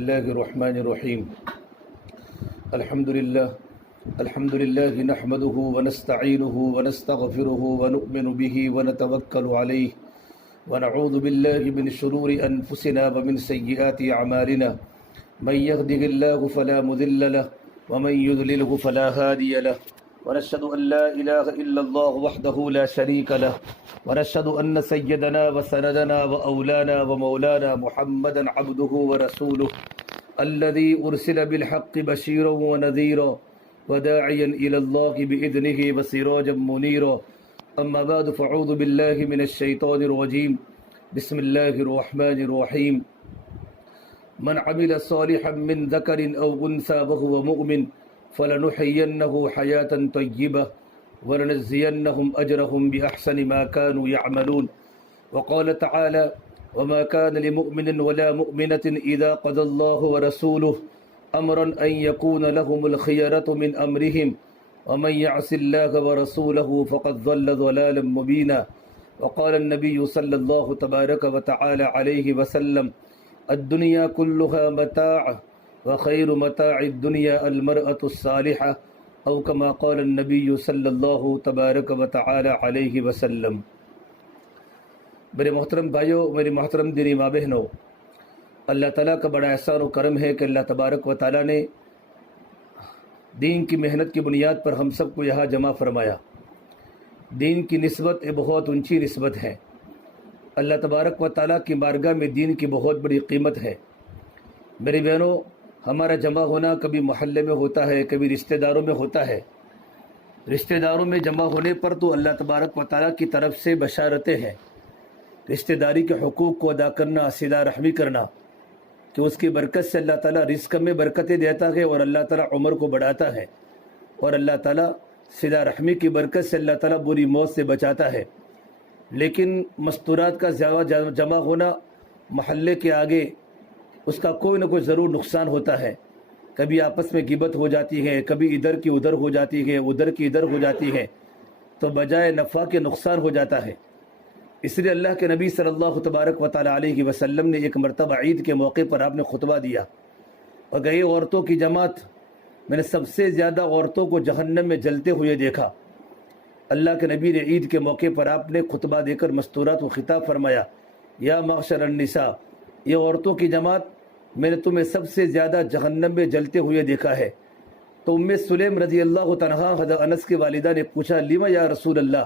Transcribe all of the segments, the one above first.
الله الرحمن الرحيم. الحمد لله نحمده ونستعينه ونستغفره ونؤمن به ونتوكل عليه ونعوذ بالله من شرور أنفسنا ومن سيئات أعمالنا. من يهده الله فلا مضل له ومن يضلله فلا هادي له. ونشهد أن لا إله إلا الله وحده لا شريك له. ونشهد أن سيدنا وسندنا وأولانا ومولانا محمدا عبده ورسوله الذي أرسل بالحق بشيرا ونذيرا وداعيا إلى الله بإذنه وسراجا منيرا. أما بعد فأعوذ بالله من الشيطان الرجيم. بسم الله الرحمن الرحيم. من عمل صالحا من ذكر أو أنثى وهو مؤمن فلنحيينه حياة طيبة ولنجزينهم أجرهم بأحسن ما كانوا يعملون. وقال تعالى: وما كان لمؤمن ولا مؤمنة إذا قضى الله ورسوله أمرا أن يكون لهم الخيرة من أمرهم ومن يعص الله ورسوله فقد ضل ضلالا مبينا. وقال النبي صلى الله تبارك وتعالى عليه وسلم: الدنيا كلها متاع وخير متاع الدنيا المرأة الصالحة أو كما قال النبي صلی اللہ تبارک و تعالی علیہ وسلم. میرے محترم بھائیوں، میری محترم دینی ماں بہنوں، اللہ تعالیٰ کا بڑا احسان و کرم ہے کہ اللہ تبارک و تعالیٰ نے دین کی محنت کی بنیاد پر ہم سب کو یہاں جمع فرمایا. دین کی نسبت ایک بہت اونچی نسبت ہے. اللہ تبارک و تعالیٰ کی بارگاہ میں دین کی بہت بڑی قیمت ہے. میری بہنوں، ہمارا جمع ہونا کبھی محلے میں ہوتا ہے، کبھی رشتہ داروں میں ہوتا ہے. رشتہ داروں میں جمع ہونے پر تو اللہ تبارک و تعالیٰ کی طرف سے بشارتیں ہیں. رشتہ داری کے حقوق کو ادا کرنا، صلہ رحمی کرنا، کہ اس کی برکت سے اللہ تعالیٰ رزق میں برکتیں دیتا ہے اور اللہ تعالیٰ عمر کو بڑھاتا ہے، اور اللہ تعالیٰ صلہ رحمی کی برکت سے اللہ تعالیٰ بری موت سے بچاتا ہے. لیکن مستورات کا جمع ہونا محلے کے آگے، اس کا کوئی نہ کوئی ضرور نقصان ہوتا ہے. کبھی آپس میں غیبت ہو جاتی ہے، کبھی ادھر کی ادھر ہو جاتی ہے، ادھر کی ادھر ہو جاتی ہے، تو بجائے نفع کے نقصان ہو جاتا ہے. اس لیے اللہ کے نبی صلی اللہ تبارک و تعالی علیہ وسلم نے ایک مرتبہ عید کے موقع پر آپ نے خطبہ دیا اور کہی: عورتوں کی جماعت، میں نے سب سے زیادہ عورتوں کو جہنم میں جلتے ہوئے دیکھا. اللہ کے نبی نے عید کے موقع پر آپ نے خطبہ دے کر مستورات کو خطاب فرمایا: یا معشر النساء، یہ عورتوں کی جماعت، میں نے تمہیں سب سے زیادہ جہنم میں جلتے ہوئے دیکھا ہے. تو ام سلیم رضی اللہ عنہا حضرت انس کی والدہ نے پوچھا: لما یا رسول اللہ،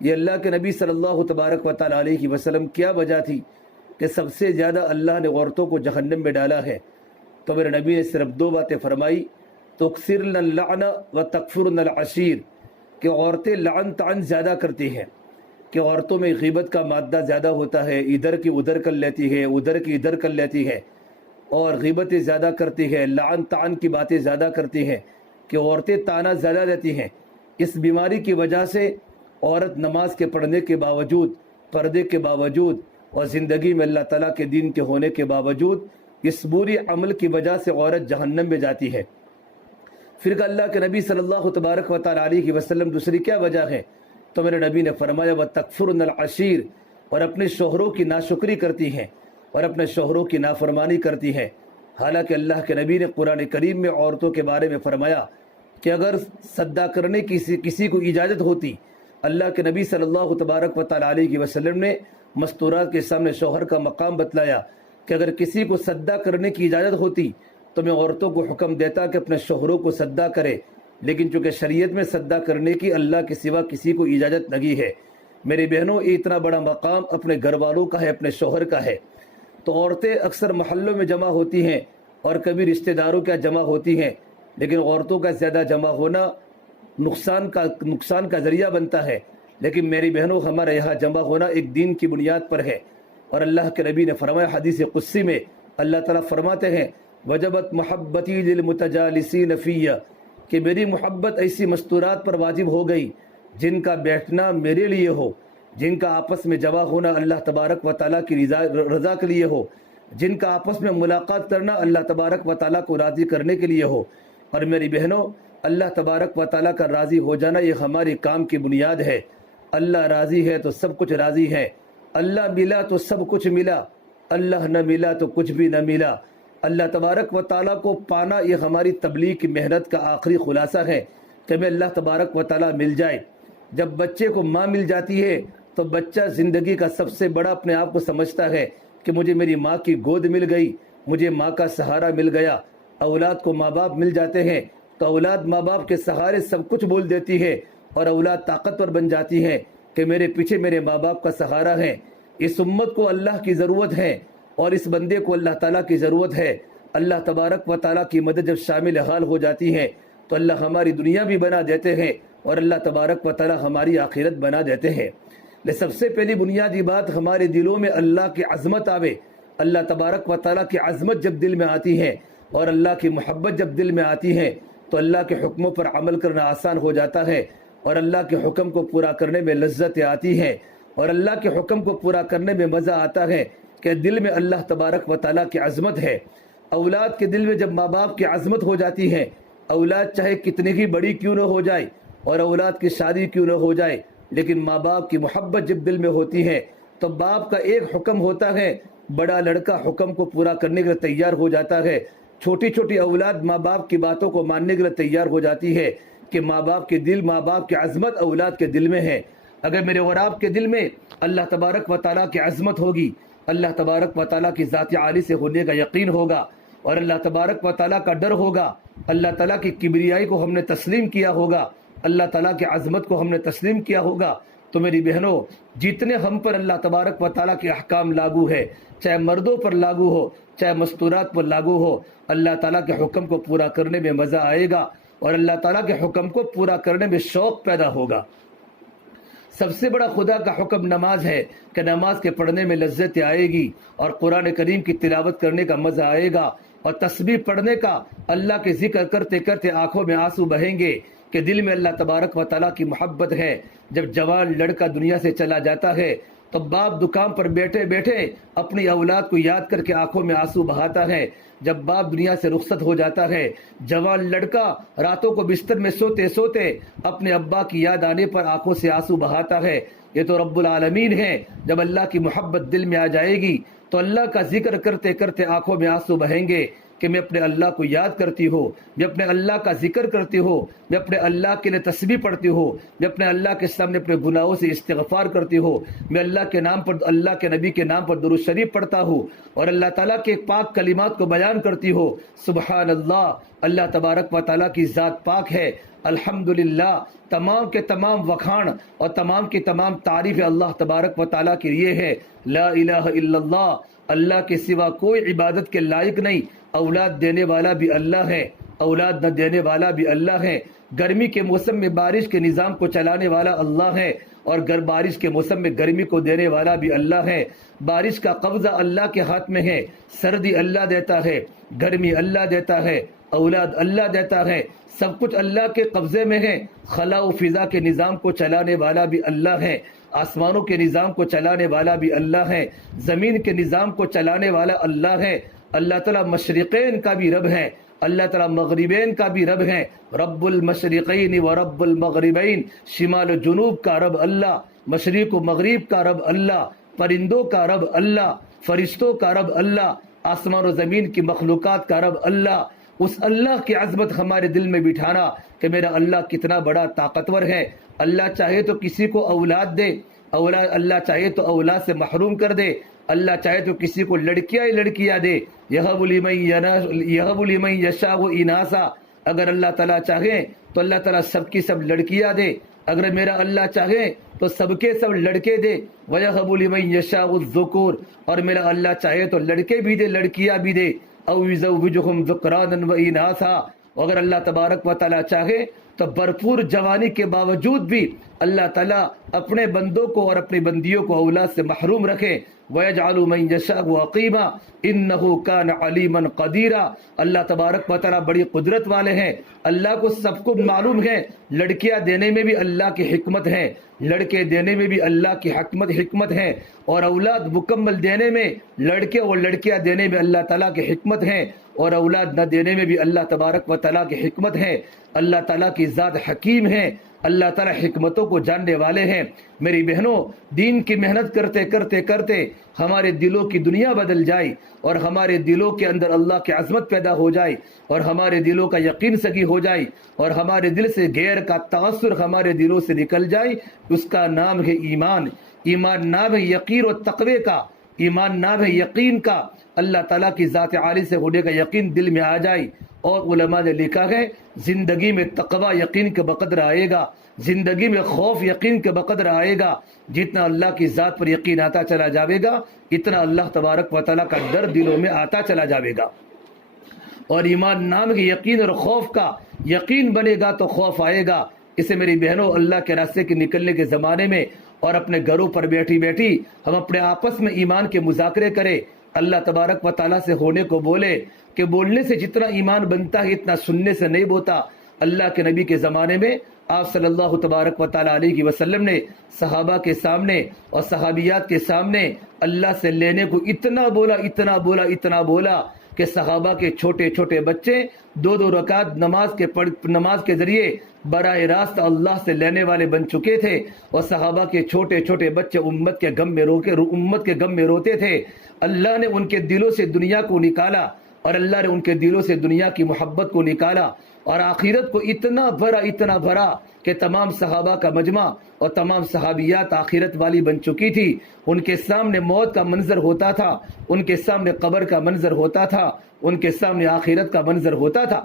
یہ اللہ کے نبی صلی اللہ تبارک و تعالی علیہ وسلم کیا وجہ تھی کہ سب سے زیادہ اللہ نے عورتوں کو جہنم میں ڈالا ہے؟ تو میرے نبی نے صرف دو باتیں فرمائی: تکثرن اللعن و تکفرن العشیر، کہ عورتیں لعن طعن زیادہ کرتی ہیں، کہ عورتوں میں غیبت کا مادہ زیادہ ہوتا ہے، ادھر کی ادھر کر لیتی ہے، ادھر کی ادھر کر لیتی ہے، اور غیبتیں زیادہ کرتی ہے، لعن طعن کی باتیں زیادہ کرتی ہیں، کہ عورتیں تانا زیادہ دیتی ہیں. اس بیماری کی وجہ سے عورت نماز کے پڑھنے کے باوجود، پردے کے باوجود، اور زندگی میں اللہ تعالیٰ کے دین کے ہونے کے باوجود، اس بری عمل کی وجہ سے عورت جہنم میں جاتی ہے. پھر اللہ کے نبی صلی اللہ تبارک و تعالی علیہ وسلم دوسری کیا وجہ ہے؟ تو میرے نبی نے فرمایا: وَتَكْفُرُنَ الْعَشِيرَ، اور اپنے شوہروں کی ناشکری کرتی ہیں اور اپنے شوہروں کی نافرمانی کرتی ہیں. حالانکہ اللہ کے نبی نے قرآن کریم میں عورتوں کے بارے میں فرمایا کہ اگر سدا کرنے کی کسی کو اجازت ہوتی، اللہ کے نبی صلی اللہ تبارک و تعالی علیہ وسلم نے مستورات کے سامنے شوہر کا مقام بتلایا کہ اگر کسی کو سدا کرنے کی اجازت ہوتی تو میں عورتوں کو حکم دیتا کہ اپنے شوہروں کو سدا کرے. لیکن چونکہ شریعت میں سدا کرنے کی اللہ کے سوا کسی کو اجازت نہیں ہے. میری بہنوں، یہ اتنا بڑا مقام اپنے گھر والوں کا ہے، اپنے شوہر کا ہے. تو عورتیں اکثر محلوں میں جمع ہوتی ہیں اور کبھی رشتہ داروں کے جمع ہوتی ہیں، لیکن عورتوں کا زیادہ جمع ہونا نقصان کا ذریعہ بنتا ہے. لیکن میری بہنوں، ہمارے یہاں جمع ہونا ایک دین کی بنیاد پر ہے. اور اللہ کے نبی نے فرمایا حدیث قدسی میں، اللہ تعالیٰ فرماتے ہیں: وجبت محبتی للمتجالسین فیہ، کہ میری محبت ایسی مستورات پر واجب ہو گئی جن کا بیٹھنا میرے لیے ہو، جن کا آپس میں جمع ہونا اللہ تبارک و تعالیٰ کی رضا کے لیے ہو، جن کا آپس میں ملاقات کرنا اللہ تبارک و تعالیٰ کو راضی کرنے کے لیے ہو. اور میری بہنوں، اللہ تبارک و تعالیٰ کا راضی ہو جانا یہ ہماری کام کی بنیاد ہے. اللہ راضی ہے تو سب کچھ راضی ہے. اللہ ملا تو سب کچھ ملا، اللہ نہ ملا تو کچھ بھی نہ ملا. اللہ تبارک و تعالیٰ کو پانا یہ ہماری تبلیغ کی محنت کا آخری خلاصہ ہے کہ ہمیں اللہ تبارک و تعالیٰ مل جائے۔ جب بچے کو ماں مل جاتی ہے تو بچہ زندگی کا سب سے بڑا اپنے آپ کو سمجھتا ہے کہ مجھے میری ماں کی گود مل گئی، مجھے ماں کا سہارا مل گیا۔ اولاد کو ماں باپ مل جاتے ہیں تو اولاد ماں باپ کے سہارے سب کچھ بول دیتی ہے، اور اولاد طاقتور بن جاتی ہے کہ میرے پیچھے میرے ماں باپ کا سہارا ہے۔ اس امت کو اللہ کی ضرورت ہے اور اس بندے کو اللہ تعالیٰ کی ضرورت ہے۔ اللہ تبارک و تعالیٰ کی مدد جب شامل حال ہو جاتی ہے تو اللہ ہماری دنیا بھی بنا دیتے ہیں اور اللہ تبارک و تعالیٰ ہماری آخرت بنا دیتے ہیں۔ سب سے پہلی بنیادی بات، ہمارے دلوں میں اللہ کی عظمت آوے۔ اللہ تبارک و تعالیٰ کی عظمت جب دل میں آتی ہے اور اللہ کی محبت جب دل میں آتی ہے تو اللہ کے حکموں پر عمل کرنا آسان ہو جاتا ہے اور اللہ کے حکم کو پورا کرنے میں لذت آتی ہے اور اللہ کے حکم کو پورا کرنے میں مزہ آتا ہے کہ دل میں اللہ تبارک و تعالیٰ کی عظمت ہے۔ اولاد کے دل میں جب ماں باپ کی عظمت ہو جاتی ہے، اولاد چاہے کتنی ہی بڑی کیوں نہ ہو جائے اور اولاد کی شادی کیوں نہ ہو جائے، لیکن ماں باپ کی محبت جب دل میں ہوتی ہے تو باپ کا ایک حکم ہوتا ہے، بڑا لڑکا حکم کو پورا کرنے کے لیے تیار ہو جاتا ہے۔ چھوٹی چھوٹی اولاد ماں باپ کی باتوں کو ماننے کے لیے تیار ہو جاتی ہے کہ ماں باپ کے دل، ماں باپ کی عظمت اولاد کے دل میں ہے۔ اگر میرے اور آپ کے دل میں اللہ تبارک و تعالیٰ کی عظمت ہوگی، اللہ تبارک و تعالیٰ کی ذات عالی سے ہونے کا یقین ہوگا اور اللہ تبارک و تعالیٰ کا ڈر ہوگا، اللہ تعالیٰ کی کبریائی کو ہم نے تسلیم کیا ہوگا، اللہ تعالیٰ کی عظمت کو ہم نے تسلیم کیا ہوگا، تو میری بہنوں، جتنے ہم پر اللہ تبارک و تعالیٰ کے احکام لاگو ہے، چاہے مردوں پر لاگو ہو چاہے مستورات پر لاگو ہو، اللہ تعالیٰ کے حکم کو پورا کرنے میں مزہ آئے گا اور اللہ تعالیٰ کے حکم کو پورا کرنے میں شوق پیدا ہوگا۔ سب سے بڑا خدا کا حکم نماز ہے کہ نماز کے پڑھنے میں لذت آئے گی اور قرآن کریم کی تلاوت کرنے کا مزہ آئے گا اور تسبیح پڑھنے کا، اللہ کے ذکر کرتے کرتے آنکھوں میں آنسو بہیں گے کہ دل میں اللہ تبارک و تعالیٰ کی محبت ہے۔ جب جوان لڑکا دنیا سے چلا جاتا ہے تو باپ دکان پر بیٹھے بیٹھے اپنی اولاد کو یاد کر کے آنکھوں میں آنسو بہاتا ہے۔ جب باپ دنیا سے رخصت ہو جاتا ہے، جوان لڑکا راتوں کو بستر میں سوتے سوتے اپنے ابا کی یاد آنے پر آنکھوں سے آنسو بہاتا ہے۔ یہ تو رب العالمین ہے۔ جب اللہ کی محبت دل میں آ جائے گی تو اللہ کا ذکر کرتے کرتے آنکھوں میں آنسو بہیں گے کہ میں اپنے اللہ کو یاد کرتی ہوں، میں اپنے اللہ کا ذکر کرتی ہوں، میں اپنے اللہ کے لیے تسبیح پڑھتی ہوں، میں اپنے اللہ کے سامنے اپنے گناہوں سے استغفار کرتی ہوں، میں اللہ کے نام پر، اللہ کے نبی کے نام پر درود شریف پڑھتا ہوں اور اللہ تعالیٰ کے پاک کلمات کو بیان کرتی ہوں۔ سبحان اللہ، اللہ تبارک و تعالیٰ کی ذات پاک ہے۔ الحمدللہ، تمام کے تمام وکھان اور تمام کی تمام تعریف اللہ تبارک و تعالیٰ کے لیے ہے۔ لا الہ الا اللہ، اللہ کے سوا کوئی عبادت کے لائق نہیں۔ اولاد دینے والا بھی اللہ ہے، اولاد نہ دینے والا بھی اللہ ہے۔ گرمی کے موسم میں بارش کے نظام کو چلانے والا اللہ ہے اور بارش کے موسم میں گرمی کو دینے والا بھی اللہ ہے۔ بارش کا قبضہ اللہ کے ہاتھ میں ہے، سردی اللہ دیتا ہے، گرمی اللہ دیتا ہے، اولاد اللہ دیتا ہے، سب کچھ اللہ کے قبضے میں ہے۔ خلا و فضا کے نظام کو چلانے والا بھی اللہ ہے، آسمانوں کے نظام کو چلانے والا بھی اللہ ہے، زمین کے نظام کو چلانے والا اللہ ہے۔ اللہ تعالیٰ مشرقین کا بھی رب ہے، اللہ تعالیٰ مغربین کا بھی رب ہے۔ رب المشرقین و رب المغربین، شمال و جنوب کا رب اللہ، مشرق و مغرب کا رب اللہ، پرندوں کا رب اللہ، فرشتوں کا رب اللہ، آسمان و زمین کی مخلوقات کا رب اللہ۔ اس اللہ کی عظمت ہمارے دل میں بٹھانا کہ میرا اللہ کتنا بڑا طاقتور ہے۔ اللہ چاہے تو کسی کو اولاد دے، اللہ چاہے تو اولاد سے محروم کر دے، اللہ چاہے تو کسی کو لڑکیاں ہی لڑکیاں دے۔ یہب لمن یشاء اناسا، اگر اللہ تعالیٰ چاہے تو اللہ تعالیٰ سب کی سب لڑکیاں دے، اگر میرا اللہ چاہے تو سب کے سب لڑکے دے۔ وَيَهَبُ لِمَن يَشَاءُ الذُّكُورَ، اور میرا اللہ چاہے تو لڑکے بھی دے لڑکیاں بھی دے۔ أَوْ يُزَوِّجُهُمْ ذُكْرَانًا وَإِنَاثًا، اگر اللہ تبارک و تعالیٰ چاہے تو بھرپور جوانی کے باوجود بھی اللہ تعالیٰ اپنے بندوں کو اور اپنی بندیوں کو اولاد سے محروم رکھے۔ وَيَجْعَلُ مَن يَشَاءُ عَقِيمًا إِنَّهُ كَانَ عَلِيمًا قَدِيرًا، اللہ تبارک و تعالیٰ بڑی قدرت والے ہیں، اللہ کو سب کو معلوم ہے۔ لڑکیاں دینے میں بھی اللہ کی حکمت ہے، لڑکے دینے میں بھی اللہ کی حکمت ہے، اور اولاد مکمل دینے میں، لڑکے اور لڑکیاں دینے میں اللہ تعالیٰ کی حکمت ہے، اور اولاد نہ دینے میں بھی اللہ تبارک و تعالیٰ کی حکمت ہے۔ اللہ تعالیٰ کی ذات حکیم ہے، اللہ تعالیٰ حکمتوں کو جاننے والے ہیں۔ میری بہنوں، دین کی محنت کرتے کرتے کرتے ہمارے دلوں کی دنیا بدل جائے اور ہمارے دلوں کے اندر اللہ کی عظمت پیدا ہو جائے اور ہمارے دلوں کا یقین سگی ہو جائے اور ہمارے دل سے غیر کا تاثر ہمارے دلوں سے نکل جائے، اس کا نام ہے ایمان۔ ایمان نام ہے یقین و تقوی کا، ایمان نام ہے یقین کا، اللہ تعالیٰ کی ذات عالی سے ہونے کا یقین دل میں آ جائے۔ اور علماء نے لکھا ہے زندگی میں تقوی یقین کے بقدر آئے گا، زندگی میں خوف یقین کے بقدر آئے گا، جتنا اللہ کی ذات پر یقین آتا چلا جاوے گا اتنا اللہ تبارک و تعالیٰ کا ڈر دلوں میں آتا چلا جاوے گا۔ اور ایمان نام کے یقین اور خوف کا، یقین بنے گا تو خوف آئے گا۔ اسے میری بہنوں، اللہ کے راستے کے نکلنے کے زمانے میں اور اپنے گھروں پر بیٹھی بیٹھی ہم اپنے آپس میں ایمان کے مذاکرے کریں، اللہ تبارک و تعالیٰ سے ہونے کو بولے کہ بولنے سے جتنا ایمان بنتا ہے اتنا سننے سے نہیں بوتا۔ اللہ کے نبی کے زمانے میں آپ صلی اللہ تبارک و تعالیٰ علیہ وسلم نے صحابہ کے سامنے اور صحابیات کے سامنے اللہ سے لینے کو اتنا بولا کہ صحابہ کے چھوٹے چھوٹے بچے 2 رکعت نماز کے ذریعے براہ راست اللہ سے لینے والے بن چکے تھے، اور صحابہ کے چھوٹے چھوٹے بچے امت کے غم میں روتے تھے۔ اللہ نے ان کے دلوں سے دنیا کو نکالا اور اللہ نے ان کے دلوں سے دنیا کی محبت کو نکالا اور آخرت کو اتنا بھرا کہ تمام صحابہ کا مجمع اور تمام صحابیات آخرت والی بن چکی تھی۔ ان کے سامنے موت کا منظر ہوتا تھا، ان کے سامنے قبر کا منظر ہوتا تھا، ان کے سامنے آخرت کا منظر ہوتا تھا۔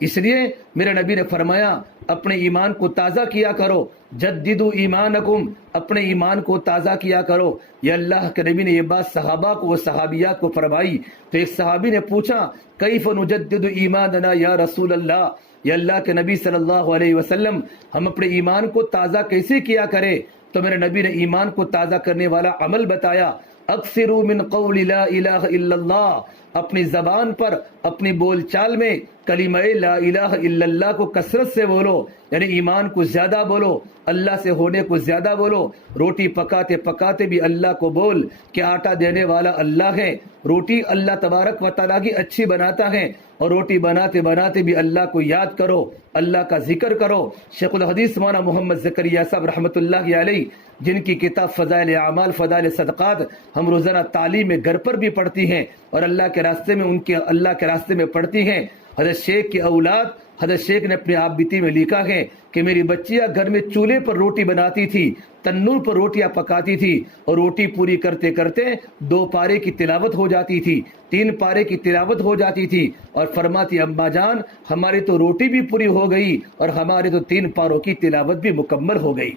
اس لیے میرے نبی نے فرمایا اپنے ایمان کو تازہ کیا کرو، جددوا ایمانکم، اپنے ایمان کو تازہ کیا کرو۔ یہ اللہ کے نبی نے یہ بات صحابہ کو اور صحابیات کو فرمائی تو ایک صحابی نے پوچھا کیف نجدد ایماننا یا رسول اللہ، یا اللہ کے نبی صلی اللہ علیہ وسلم ہم اپنے ایمان کو تازہ کیسے کیا کرے؟ تو میرے نبی نے ایمان کو تازہ کرنے والا عمل بتایا، اکثروا من قول لا الہ الا اللہ، اپنی زبان پر اپنی بول چال میں کلمہ لا الہ الا اللہ کو کثرت سے بولو، یعنی ایمان کو زیادہ بولو، اللہ سے ہونے کو زیادہ بولو۔ روٹی پکاتے پکاتے بھی اللہ کو بول کہ آٹا دینے والا اللہ ہے، روٹی اللہ تبارک و تعالیٰ کی اچھی بناتا ہے، اور روٹی بناتے بناتے بھی اللہ کو یاد کرو، اللہ کا ذکر کرو۔ شیخ الحدیث مولانا محمد زکریا صاحب رحمۃ اللہ علیہ، جن کی کتاب فضائل اعمال فضائل صدقات ہم روزانہ تعلیم میں گھر پر بھی پڑھتی ہیں اور اللہ کے راستے میں پڑھتی ہیں، حضرت شیخ کی اولاد حضرت شیخ نے اپنے آپ بیتی میں لکھا ہے کہ میری بچیاں گھر میں چولہے پر روٹی بناتی تھی، تنور پر روٹیاں پکاتی تھی، اور روٹی پوری کرتے کرتے 2 پارے کی تلاوت ہو جاتی تھی، 3 پارے کی تلاوت ہو جاتی تھی، اور فرماتی اماں جان ہماری تو روٹی بھی پوری ہو گئی اور ہمارے تو 3 پاروں کی تلاوت بھی مکمل ہو گئی۔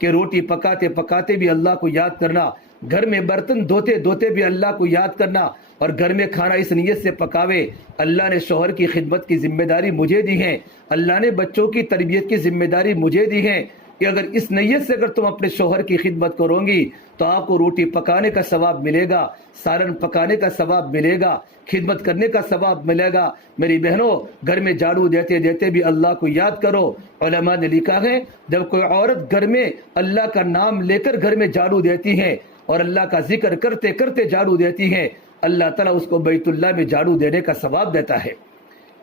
کہ روٹی پکاتے پکاتے بھی اللہ کو یاد کرنا، گھر میں برتن دھوتے دھوتے بھی اللہ کو یاد کرنا، اور گھر میں کھانا اس نیت سے پکاوے اللہ نے شوہر کی خدمت کی ذمہ داری مجھے دی ہے، اللہ نے بچوں کی تربیت کی ذمہ داری مجھے دی ہے، کہ اگر اس نیت سے اگر تم اپنے شوہر کی خدمت کرو گی تو آپ کو روٹی پکانے کا ثواب ملے گا، سالن پکانے کا ثواب ملے گا، خدمت کرنے کا ثواب ملے گا۔ میری بہنوں، گھر میں جھاڑو دیتے دیتے بھی اللہ کو یاد کرو۔ علماء نے لکھا ہے جب کوئی عورت گھر میں اللہ کا نام لے کر گھر میں جھاڑو دیتی ہے اور اللہ کا ذکر کرتے کرتے جھاڑو دیتی ہے، اللہ تعالیٰ اس کو بیت اللہ میں جھاڑو دینے کا ثواب دیتا ہے۔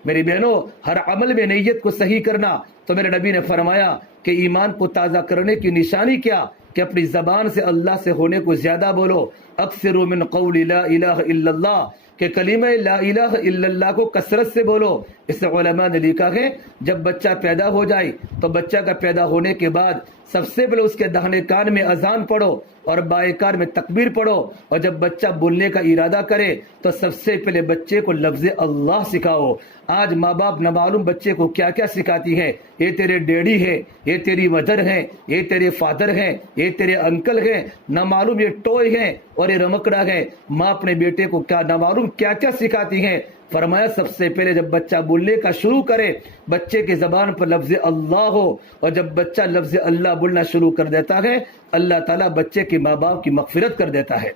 میری بہنوں، ہر عمل میں نیت کو صحیح کرنا، تو میرے نبی نے فرمایا کہ ایمان کو تازہ کرنے کی نشانی کیا کہ اپنی زبان سے اللہ سے ہونے کو زیادہ بولو، اکثروا من قول لا الہ الا اللہ، کہ کلمہ لا الہ الا اللہ کو کثرت سے بولو۔ اس سے علماء نے لکھا ہے جب بچہ پیدا ہو جائے تو بچہ کا پیدا ہونے کے بعد سب سے پہلے اس کے داہنے کان میں اذان پڑھو اور بائیں کان میں تکبیر پڑھو، اور جب بچہ بولنے کا ارادہ کرے تو سب سے پہلے بچے کو لفظ اللہ سکھاؤ۔ آج ماں باپ نہ معلوم بچے کو کیا کیا سکھاتی ہے، یہ تیرے ڈیڈی ہے، یہ تیری مدر ہے، یہ تیرے فادر ہے، یہ تیرے انکل ہے، نہ معلوم یہ ٹوئے ہے اور یہ رمکڑا ہے۔ ماں اپنے بیٹے کو کیا نہ معلوم کیا کیا سکھاتی ہے۔ فرمایا سب سے پہلے جب بچہ بولنے کا شروع کرے بچے کے زبان پر لفظ اللہ ہو، اور جب بچہ لفظ اللہ بولنا شروع کر دیتا ہے اللہ تعالیٰ بچے کے ماں باپ کی مغفرت کر دیتا ہے۔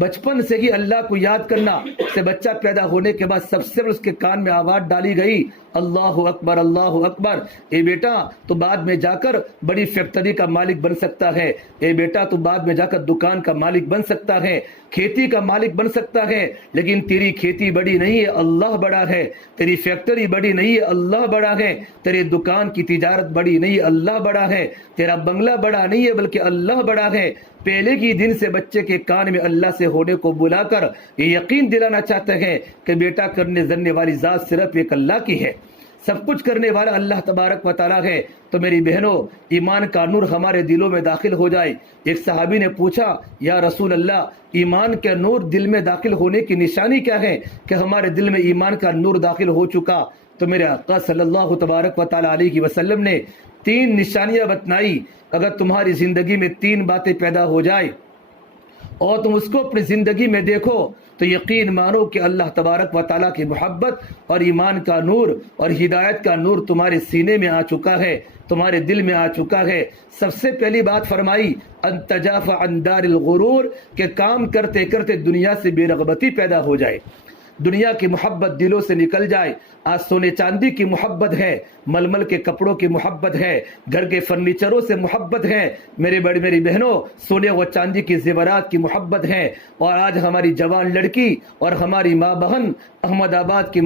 بچپن سے ہی اللہ کو یاد کرنا سے بچہ پیدا ہونے کے بعد سب سے اس کے کان میں آواز ڈالی گئی اللہ اکبر اللہ اکبر، اے بیٹا تو بعد میں جا کر بڑی فیکٹری کا مالک بن سکتا ہے، اے بیٹا تو بعد میں جا کر دکان کا مالک بن سکتا ہے، کھیتی کا مالک بن سکتا ہے، لیکن تیری کھیتی بڑی نہیں ہے، اللہ بڑا ہے، تیری فیکٹری بڑی نہیں ہے، اللہ بڑا ہے، تیرے دکان کی تجارت بڑی نہیں ہے، اللہ بڑا ہے، تیرا بنگلہ بڑا نہیں ہے بلکہ اللہ بڑا ہے۔ پہلے کی دن سے بچے کے کان میں اللہ سے ہونے کو بلا کر یہ یقین دلانا چاہتے ہیں کہ بیٹا کرنے دھرنے والی ذات صرف ایک اللہ کی ہے، سب کچھ کرنے والا اللہ تبارک و تعالیٰ ہے۔ تو میری بہنوں، ایمان کا نور ہمارے دلوں میں داخل ہو جائے۔ ایک صحابی نے پوچھا یا رسول اللہ، ایمان کے نور دل میں داخل ہونے کی نشانی کیا ہے کہ ہمارے دل میں ایمان کا نور داخل ہو چکا؟ تو میرے آقا صلی اللہ تبارک و تعالیٰ علیہ وسلم نے 3 نشانیاں بتلائی۔ اگر تمہاری زندگی میں 3 باتیں پیدا ہو جائے اور تم اس کو اپنی زندگی میں دیکھو تو یقین مانو کہ اللہ تبارک و تعالیٰ کی محبت اور ایمان کا نور اور ہدایت کا نور تمہارے سینے میں آ چکا ہے، تمہارے دل میں آ چکا ہے۔ سب سے پہلی بات فرمائی ان تجافى عن دار الغرور، کہ کام کرتے کرتے دنیا سے بے رغبتی پیدا ہو جائے، دنیا کی محبت دلوں سے نکل جائے۔ آج سونے چاندی کی محبت ہے، ململ کے کپڑوں کی محبت ہے، گھر کے فرنیچروں سے محبت ہے، میری بہنوں سونے و چاندی کی زیورات کی محبت ہے۔ اور آج ہماری جوان لڑکی اور ہماری ماں بہن احمد آباد کی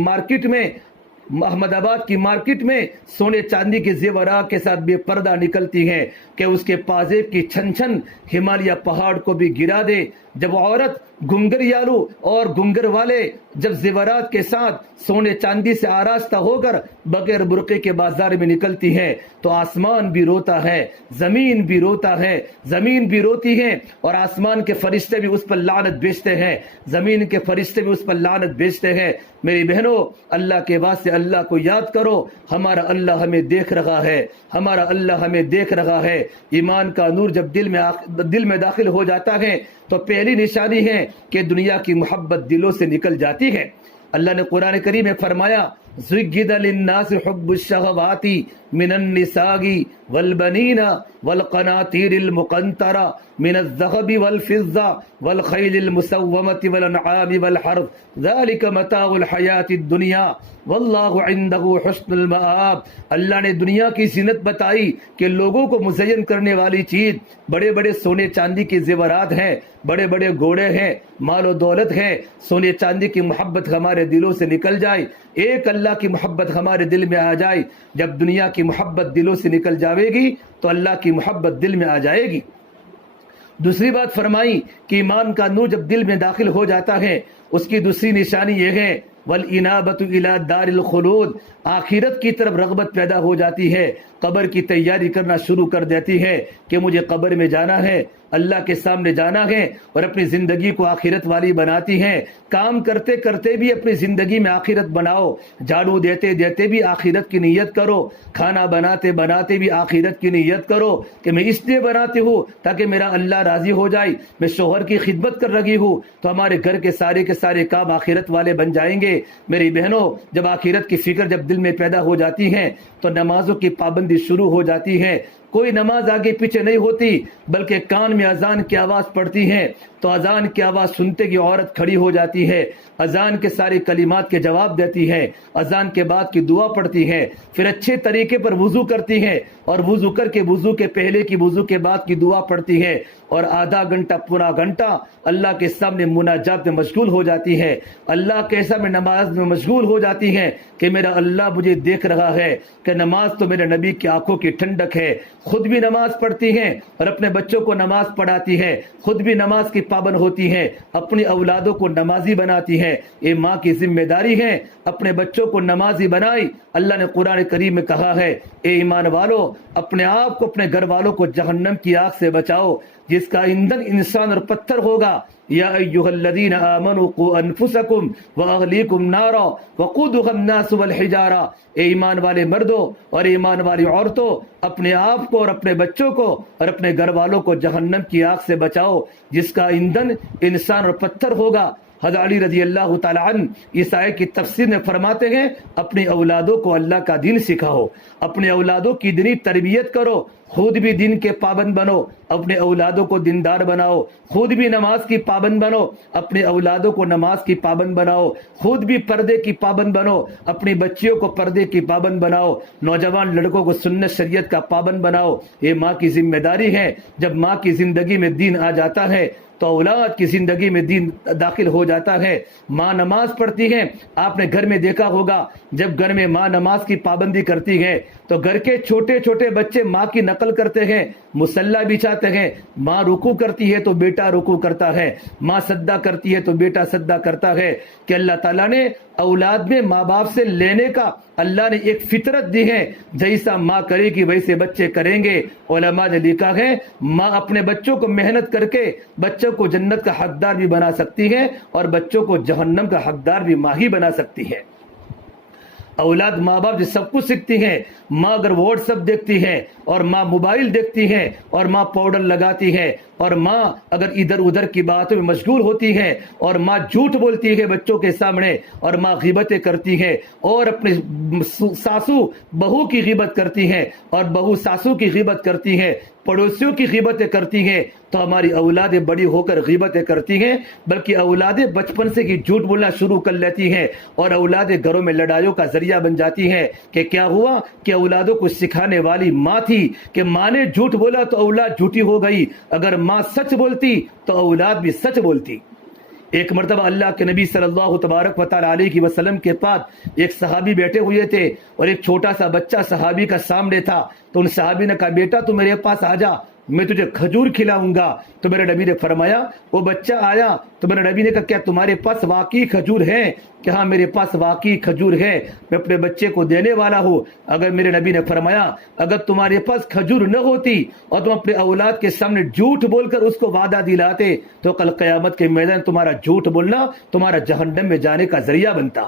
مارکیٹ میں سونے چاندی کے زیورات کے ساتھ بے پردہ نکلتی ہیں کہ اس کے پازیب کی چھن چھن ہمالیہ پہاڑ کو بھی گرا دے۔ جب عورت گنگریالو اور گنگر والے جب زیورات کے ساتھ سونے چاندی سے آراستہ ہو کر بغیر برقعے کے بازار میں نکلتی ہیں تو آسمان بھی روتا ہے، زمین بھی روتا ہے، زمین بھی روتی ہے، اور آسمان کے فرشتے بھی اس پر لعنت بھیجتے ہیں، زمین کے فرشتے بھی اس پر لعنت بھیجتے ہیں۔ میری بہنوں، اللہ کے واسطے اللہ کو یاد کرو، ہمارا اللہ ہمیں دیکھ رہا ہے، ہمارا اللہ ہمیں دیکھ رہا ہے۔ ایمان کا نور جب دل میں داخل ہو جاتا ہے تو پہلی نشانی ہے کہ دنیا کی محبت دلوں سے نکل جاتی ہے۔ اللہ نے قرآن کریم میں فرمایا زُيِّنَ لِلنَّاسِ حُبُّ الشَّهَوَاتِ مِنَ النِّسَاءِ وَالْبَنِينَ وَالْقَنَاطِيرِ الْمُقَنطَرَةِ مِنَ الذَّهَبِ وَالْفِضَّةِ وَالْخَيْلِ الْمُسَوَّمَةِ وَالْأَنْعَامِ وَالْحَرْثِ ذَلِكَ مَتَاعُ الْحَيَاةِ الدُّنْيَا وَاللَّهُ عِندَهُ حُسْنُ الْمَآبِ۔ اللہ نے دنیا کی زینت بتائی کہ لوگوں کو مزین کرنے والی چیز بڑے بڑے سونے چاندی کے زیورات ہیں، بڑے بڑے گھوڑے ہیں، مال و دولت ہے۔ سونے چاندی کی محبت ہمارے دلوں سے نکل جائے، ایک اللہ کی محبت ہمارے دل میں آ جائے۔ جب دنیا کی محبت دلوں سے نکل جاوے گی تو اللہ کی محبت دل میں آ جائے گی۔ دوسری بات فرمائی کہ ایمان کا نور جب دل میں داخل ہو جاتا ہے اس کی دوسری نشانی یہ ہے وَالْإِنَابَةُ إِلَى دَارِ الْخُلُودِ، آخرت کی طرف رغبت پیدا ہو جاتی ہے، قبر کی تیاری کرنا شروع کر دیتی ہے کہ مجھے قبر میں جانا ہے، اللہ کے سامنے جانا ہے، اور اپنی زندگی کو آخرت والی بناتی ہیں۔ کام کرتے کرتے بھی اپنی زندگی میں آخرت بناؤ، جھاڑو دیتے دیتے بھی آخرت کی نیت کرو، کھانا بناتے بناتے بھی آخرت کی نیت کرو کہ میں اس لیے بناتی ہوں تاکہ میرا اللہ راضی ہو جائے، میں شوہر کی خدمت کر رہی ہوں تو ہمارے گھر کے سارے کام آخرت والے بن جائیں گے۔ میری بہنوں، جب آخرت کی فکر جب دل میں پیدا ہو جاتی ہے تو نمازوں کی پابندی شروع ہو جاتی ہے۔ کوئی نماز آگے پیچھے نہیں ہوتی بلکہ کان میں اذان کی آواز پڑتی ہے تو اذان کی آواز سنتے ہی عورت کھڑی ہو جاتی ہے، اذان کے سارے کلمات کے جواب دیتی ہے، اذان کے بعد کی دعا پڑھتی ہے، پھر اچھے طریقے پر وضو کرتی ہے اور وضو کر کے وضو کے پہلے کی وضو کے بعد کی دعا پڑھتی ہے، اور آدھا گھنٹہ پورا گھنٹہ اللہ کے سامنے مناجات میں مشغول ہو جاتی ہے، اللہ کے سامنے نماز میں مشغول ہو جاتی ہے کہ میرا اللہ مجھے دیکھ رہا ہے، کہ نماز تو میرے نبی کی آنکھوں کی ٹھنڈک ہے۔ خود بھی نماز پڑھتی ہیں اور اپنے بچوں کو نماز پڑھاتی ہے، خود بھی نماز کی پابند ہوتی ہے، اپنی اولادوں کو نمازی بناتی ہے۔ یہ ماں کی ذمہ داری ہے اپنے بچوں کو نمازی بنائی۔ اللہ نے قرآن کریم میں کہا ہے اے ایمان والو، اپنے آپ کو اپنے گھر والوں کو جہنم کی آگ سے بچاؤ جس کا ایندھن انسان اور پتھر ہوگا۔ یا ایھا الذین آمنوا قوا انفسکم واہلیکم نارا وقودھا الناس والحجارہ، اے ایمان والے مردوں اور ایمان والی عورتوں، اپنے آپ کو اور اپنے بچوں کو اور اپنے گھر والوں کو جہنم کی آگ سے بچاؤ جس کا ایندھن انسان اور پتھر ہوگا۔ حضرت علی رضی اللہ تعالی عنہ اس آیت کی تفسیر میں فرماتے ہیں اپنی اولادوں کو اللہ کا دین سکھاؤ، اپنے اولادوں کی دینی تربیت کرو، خود بھی دین کے پابند بنو، اپنے اولادوں کو دیندار بناؤ، خود بھی نماز کی پابند بنو، اپنے اولادوں کو نماز کی پابند بناؤ، خود بھی پردے کی پابند بنو، اپنی بچیوں کو پردے کی پابند بناؤ، نوجوان لڑکوں کو سنت شریعت کا پابند بناؤ۔ یہ ماں کی ذمہ داری ہے۔ جب ماں کی زندگی میں دین آ جاتا ہے تو اولاد کی زندگی میں دین داخل ہو جاتا ہے۔ ماں نماز پڑھتی ہے، آپ نے گھر میں دیکھا ہوگا جب گھر میں ماں نماز کی پابندی کرتی ہے تو گھر کے چھوٹے چھوٹے بچے ماں کی نقل کرتے ہیں، مصلی بچھاتے ہیں، ماں رکوع کرتی ہے تو بیٹا رکوع کرتا ہے، ماں سجدہ کرتی ہے تو بیٹا سجدہ کرتا ہے۔ کہ اللہ تعالیٰ نے اولاد میں ماں باپ سے لینے کا اللہ نے ایک فطرت دی ہے، جیسا ماں کرے گی ویسے بچے کریں گے۔ علماء نے لکھا ہے ماں اپنے بچوں کو محنت کر کے بچوں کو جنت کا حقدار بھی بنا سکتی ہے اور بچوں کو جہنم کا حقدار بھی ماں ہی بنا سکتی ہے۔ اولاد ماں باپ سے سب کچھ سیکھتی ہیں۔ ماں اگر واٹس ایپ دیکھتی ہے اور ماں موبائل دیکھتی ہے اور ماں پاؤڈر لگاتی ہے اور ماں اگر ادھر ادھر کی باتوں میں مشغول ہوتی ہے اور ماں جھوٹ بولتی ہے بچوں کے سامنے اور ماں غیبتیں کرتی ہے اور اپنے ساسو بہو کی غیبت کرتی ہے اور بہو ساسو کی غیبت کرتی ہے، پڑوسیوں کی غیبتیں کرتی ہیں، تو ہماری اولادیں بڑی ہو کر غیبتیں کرتی ہیں، بلکہ اولادیں بچپن سے ہی جھوٹ بولنا شروع کر لیتی ہیں اور اولادیں گھروں میں لڑائیوں کا ذریعہ بن جاتی ہیں۔ کہ کیا ہوا کہ اولادوں کو سکھانے والی ماں تھی کہ ماں نے جھوٹ بولا تو اولاد جھوٹی ہو گئی، اگر ماں سچ بولتی تو اولاد بھی سچ بولتی۔ ایک مرتبہ اللہ کے نبی صلی اللہ تبارک و تعالی علیہ وسلم کے پاس ایک صحابی بیٹھے ہوئے تھے اور ایک چھوٹا سا بچہ صحابی کا سامنے تھا، تو ان صحابی نے کہا بیٹا تو میرے پاس آ جا، میں تجھے کھجور کھلاؤں گا۔ تو میرے نبی نے فرمایا، وہ بچہ آیا تو میرے نبی نے کہا کیا تمہارے پاس واقعی کھجور ہے؟ کہ ہاں میرے پاس واقعی کھجور ہے، میں اپنے بچے کو دینے والا ہوں۔ اگر میرے نبی نے فرمایا اگر تمہارے پاس کھجور نہ ہوتی اور تم اپنے اولاد کے سامنے جھوٹ بول کر اس کو وعدہ دلاتے تو کل قیامت کے میدان تمہارا جھوٹ بولنا تمہارا جہنم میں جانے کا ذریعہ بنتا۔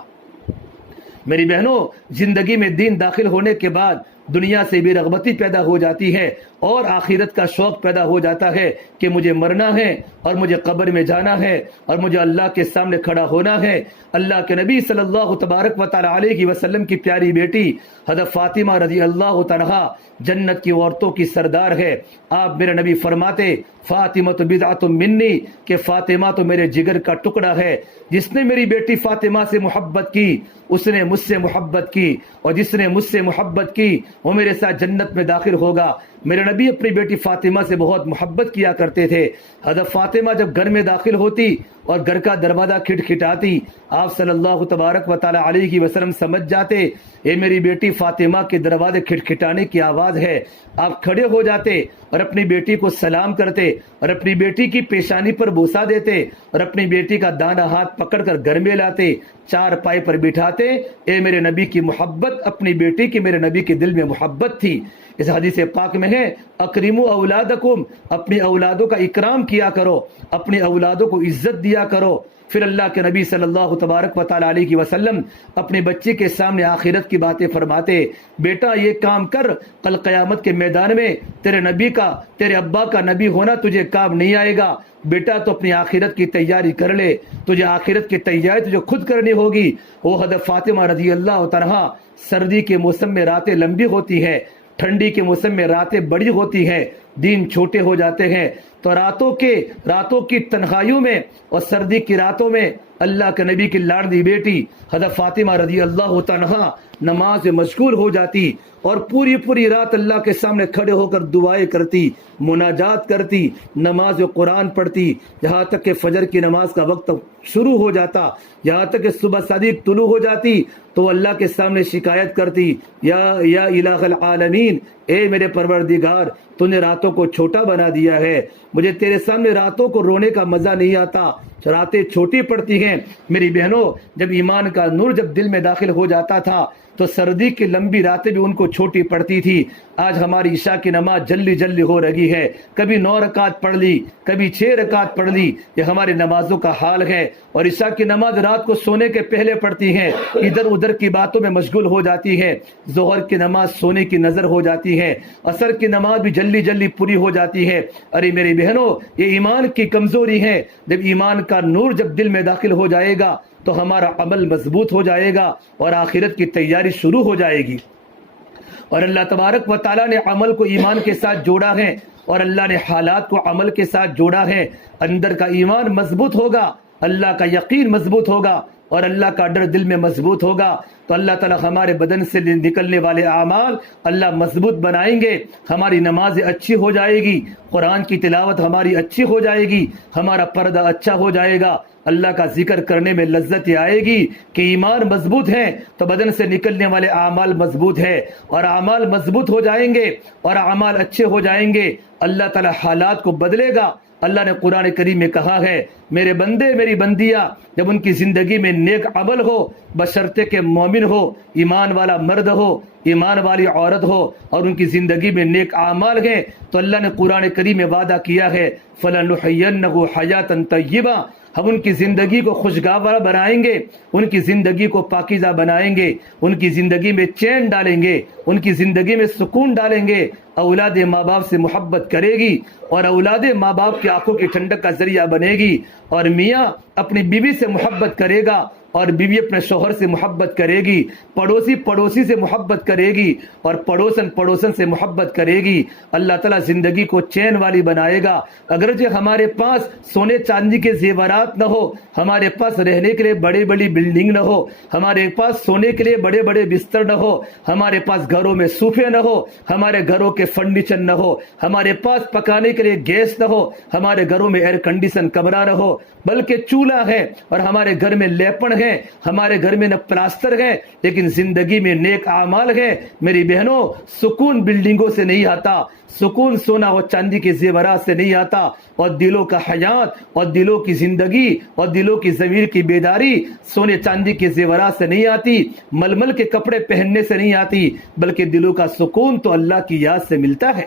میری بہنوں، زندگی میں دین داخل ہونے کے بعد دنیا سے بے رغبتی پیدا ہو جاتی ہے اور آخرت کا شوق پیدا ہو جاتا ہے کہ مجھے مرنا ہے اور مجھے قبر میں جانا ہے اور مجھے اللہ کے سامنے کھڑا ہونا ہے۔ اللہ کے نبی صلی اللہ تبارک و تعالی علیہ وسلم کی پیاری بیٹی حضرت فاطمہ رضی اللہ عنہا جنت کی عورتوں کی سردار ہے۔ آپ میرے نبی فرماتے فاطمہ تو بضعۃ منی، کہ فاطمہ تو میرے جگر کا ٹکڑا ہے۔ جس نے میری بیٹی فاطمہ سے محبت کی اس نے مجھ سے محبت کی اور جس نے مجھ سے محبت کی وہ میرے ساتھ جنت میں داخل ہوگا۔ میرے نبی اپنی بیٹی فاطمہ سے بہت محبت کیا کرتے تھے۔ حضرت فاطمہ جب گھر میں داخل ہوتی اور گھر کا دروازہ کھٹکھٹاتی، آپ صلی اللہ تبارک و تعالی علیہ وسلم سمجھ جاتے یہ میری بیٹی فاطمہ کے دروازے کھٹکھٹانے کی آواز ہے۔ آپ کھڑے ہو جاتے اور اپنی بیٹی کو سلام کرتے اور اپنی بیٹی کی پیشانی پر بوسہ دیتے اور اپنی بیٹی کا دانا ہاتھ پکڑ کر گھر میں لاتے، چار پائے پر بٹھاتے۔ اے میرے نبی کی محبت اپنی بیٹی کی میرے نبی کے دل میں محبت تھی۔ اس حدیث پاک میں ہے اکرموا اولادکم، اپنی اولادوں کا اکرام کیا کرو، اپنی اولادوں کو عزت دیا کرو۔ پھر اللہ کے نبی صلی اللہ تبارک و تعالی علیہ وسلم اپنے بچے کے سامنے آخرت کی باتیں فرماتے، بیٹا یہ کام کر، کل قیامت کے میدان میں تیرے نبی کا، تیرے ابا کا نبی ہونا تجھے کام نہیں آئے گا۔ بیٹا تو اپنی آخرت کی تیاری کر لے، تجھے آخرت کی تیاری تجھے خود کرنی ہوگی۔ وہ حضرت فاطمہ رضی اللہ عنہا، سردی کے موسم میں راتیں لمبی ہوتی ہیں، ٹھنڈی کے موسم میں راتیں بڑی ہوتی ہیں، دن چھوٹے ہو جاتے ہیں، تو راتوں کی تنہائیوں میں اور سردی کی راتوں میں اللہ کے نبی کی لاڈلی بیٹی حضرت فاطمہ رضی اللہ عنہا نماز میں مشغول ہو جاتی اور پوری رات اللہ کے سامنے کھڑے ہو کر دعائیں کرتی، مناجات کرتی، نماز قرآن پڑھتی، یہاں تک کہ فجر کی نماز کا وقت شروع ہو جاتا، یہاں تک کہ صبح صادق طلوع ہو جاتی تو اللہ کے سامنے شکایت کرتی، یا الہ العالمین، اے میرے پروردگار تو نے راتوں کو چھوٹا بنا دیا ہے، مجھے تیرے سامنے راتوں کو رونے کا مزہ نہیں آتا، راتیں چھوٹی پڑتی ہیں۔ میری بہنوں، جب ایمان کا نور جب دل میں داخل ہو جاتا تھا تو سردی کی لمبی راتیں بھی ان کو چھوٹی پڑتی تھی۔ آج ہماری عشاء کی نماز جلدی ہو رہی ہے، کبھی 9 رکعت پڑھ لی، کبھی 6 رکعت پڑھ لی، یہ ہماری نمازوں کا حال ہے۔ اور عشاء کی نماز رات کو سونے کے پہلے پڑھتی ہیں، ادھر ادھر کی باتوں میں مشغول ہو جاتی ہے۔ ظہر کی نماز سونے کی نظر ہو جاتی ہے، عصر کی نماز بھی جلدی پوری ہو جاتی ہے۔ ارے میری بہنوں، یہ ایمان کی کمزوری ہے۔ جب ایمان کا نور جب دل میں داخل ہو جائے گا تو ہمارا عمل مضبوط ہو جائے گا اور آخرت کی تیاری شروع ہو جائے گی۔ اور اللہ تبارک و تعالیٰ نے عمل کو ایمان کے ساتھ جوڑا ہے۔ اور اللہ نے حالات کو عمل کے ساتھ جوڑا ہے، اندر کا ایمان مضبوط ہوگا، اللہ کا یقین مضبوط ہوگا اور اللہ کا ڈر دل میں مضبوط ہوگا تو اللہ تعالیٰ ہمارے بدن سے نکلنے والے اعمال اللہ مضبوط بنائیں گے، ہماری نماز اچھی ہو جائے گی، قرآن کی تلاوت ہماری اچھی ہو جائے گی، ہمارا پردہ اچھا ہو جائے گا، اللہ کا ذکر کرنے میں لذت آئے گی کہ ایمان مضبوط ہے تو بدن سے نکلنے والے اعمال مضبوط ہے، اور اعمال مضبوط ہو جائیں گے اور اعمال اچھے ہو جائیں گے، اللہ تعالیٰ حالات کو بدلے گا۔ اللہ نے قرآن کریم میں کہا ہے میرے بندے میری بندیاں جب ان کی زندگی میں نیک عمل ہو، بشرطے کہ مومن ہو، ایمان والا مرد ہو، ایمان والی عورت ہو اور ان کی زندگی میں نیک اعمال ہیں، تو اللہ نے قرآن کریم میں وعدہ کیا ہے فَلَنُحْيِيَنَّهُ حَيَاةً طَيِّبَةً، ہم ان کی زندگی کو خوشگوار بنائیں گے، ان کی زندگی کو پاکیزہ بنائیں گے، ان کی زندگی میں چین ڈالیں گے، ان کی زندگی میں سکون ڈالیں گے، اولاد ماں باپ سے محبت کرے گی اور اولاد ماں باپ کی آنکھوں کی ٹھنڈک کا ذریعہ بنے گی، اور میاں اپنی بیوی سے محبت کرے گا اور بیوی اپنے شوہر سے محبت کرے گی، پڑوسی پڑوسی سے محبت کرے گی اور پڑوسن پڑوسن سے محبت کرے گی، اللہ تعالیٰ زندگی کو چین والی بنائے گا۔ اگرچہ ہمارے پاس سونے چاندی کے زیورات نہ ہو، ہمارے پاس رہنے کے لیے بڑی بڑی بلڈنگ نہ ہو، ہمارے پاس سونے کے لیے بڑے بڑے بستر نہ ہو، ہمارے پاس گھروں میں صوفے نہ ہو، ہمارے گھروں کے فرنیچر نہ ہو، ہمارے پاس پکانے کے لیے گیس نہ ہو، ہمارے گھروں میں ایئر کنڈیشن کمرہ نہ ہو، بلکہ چولہا ہے اور ہمارے گھر میں لیپن ہے، ہمارے گھر میں نہ پلاسٹر ہے، لیکن زندگی میں نیک اعمال ہے، میری بہنوں سکون بلڈنگوں سے نہیں آتا، سکون سونا اور چاندی کے زیورات سے نہیں آتا، اور دلوں کا حیات اور دلوں کی زندگی اور دلوں کی ضمیر کی بیداری سونے چاندی کے زیورات سے نہیں آتی، ململ کے کپڑے پہننے سے نہیں آتی، بلکہ دلوں کا سکون تو اللہ کی یاد سے ملتا ہے۔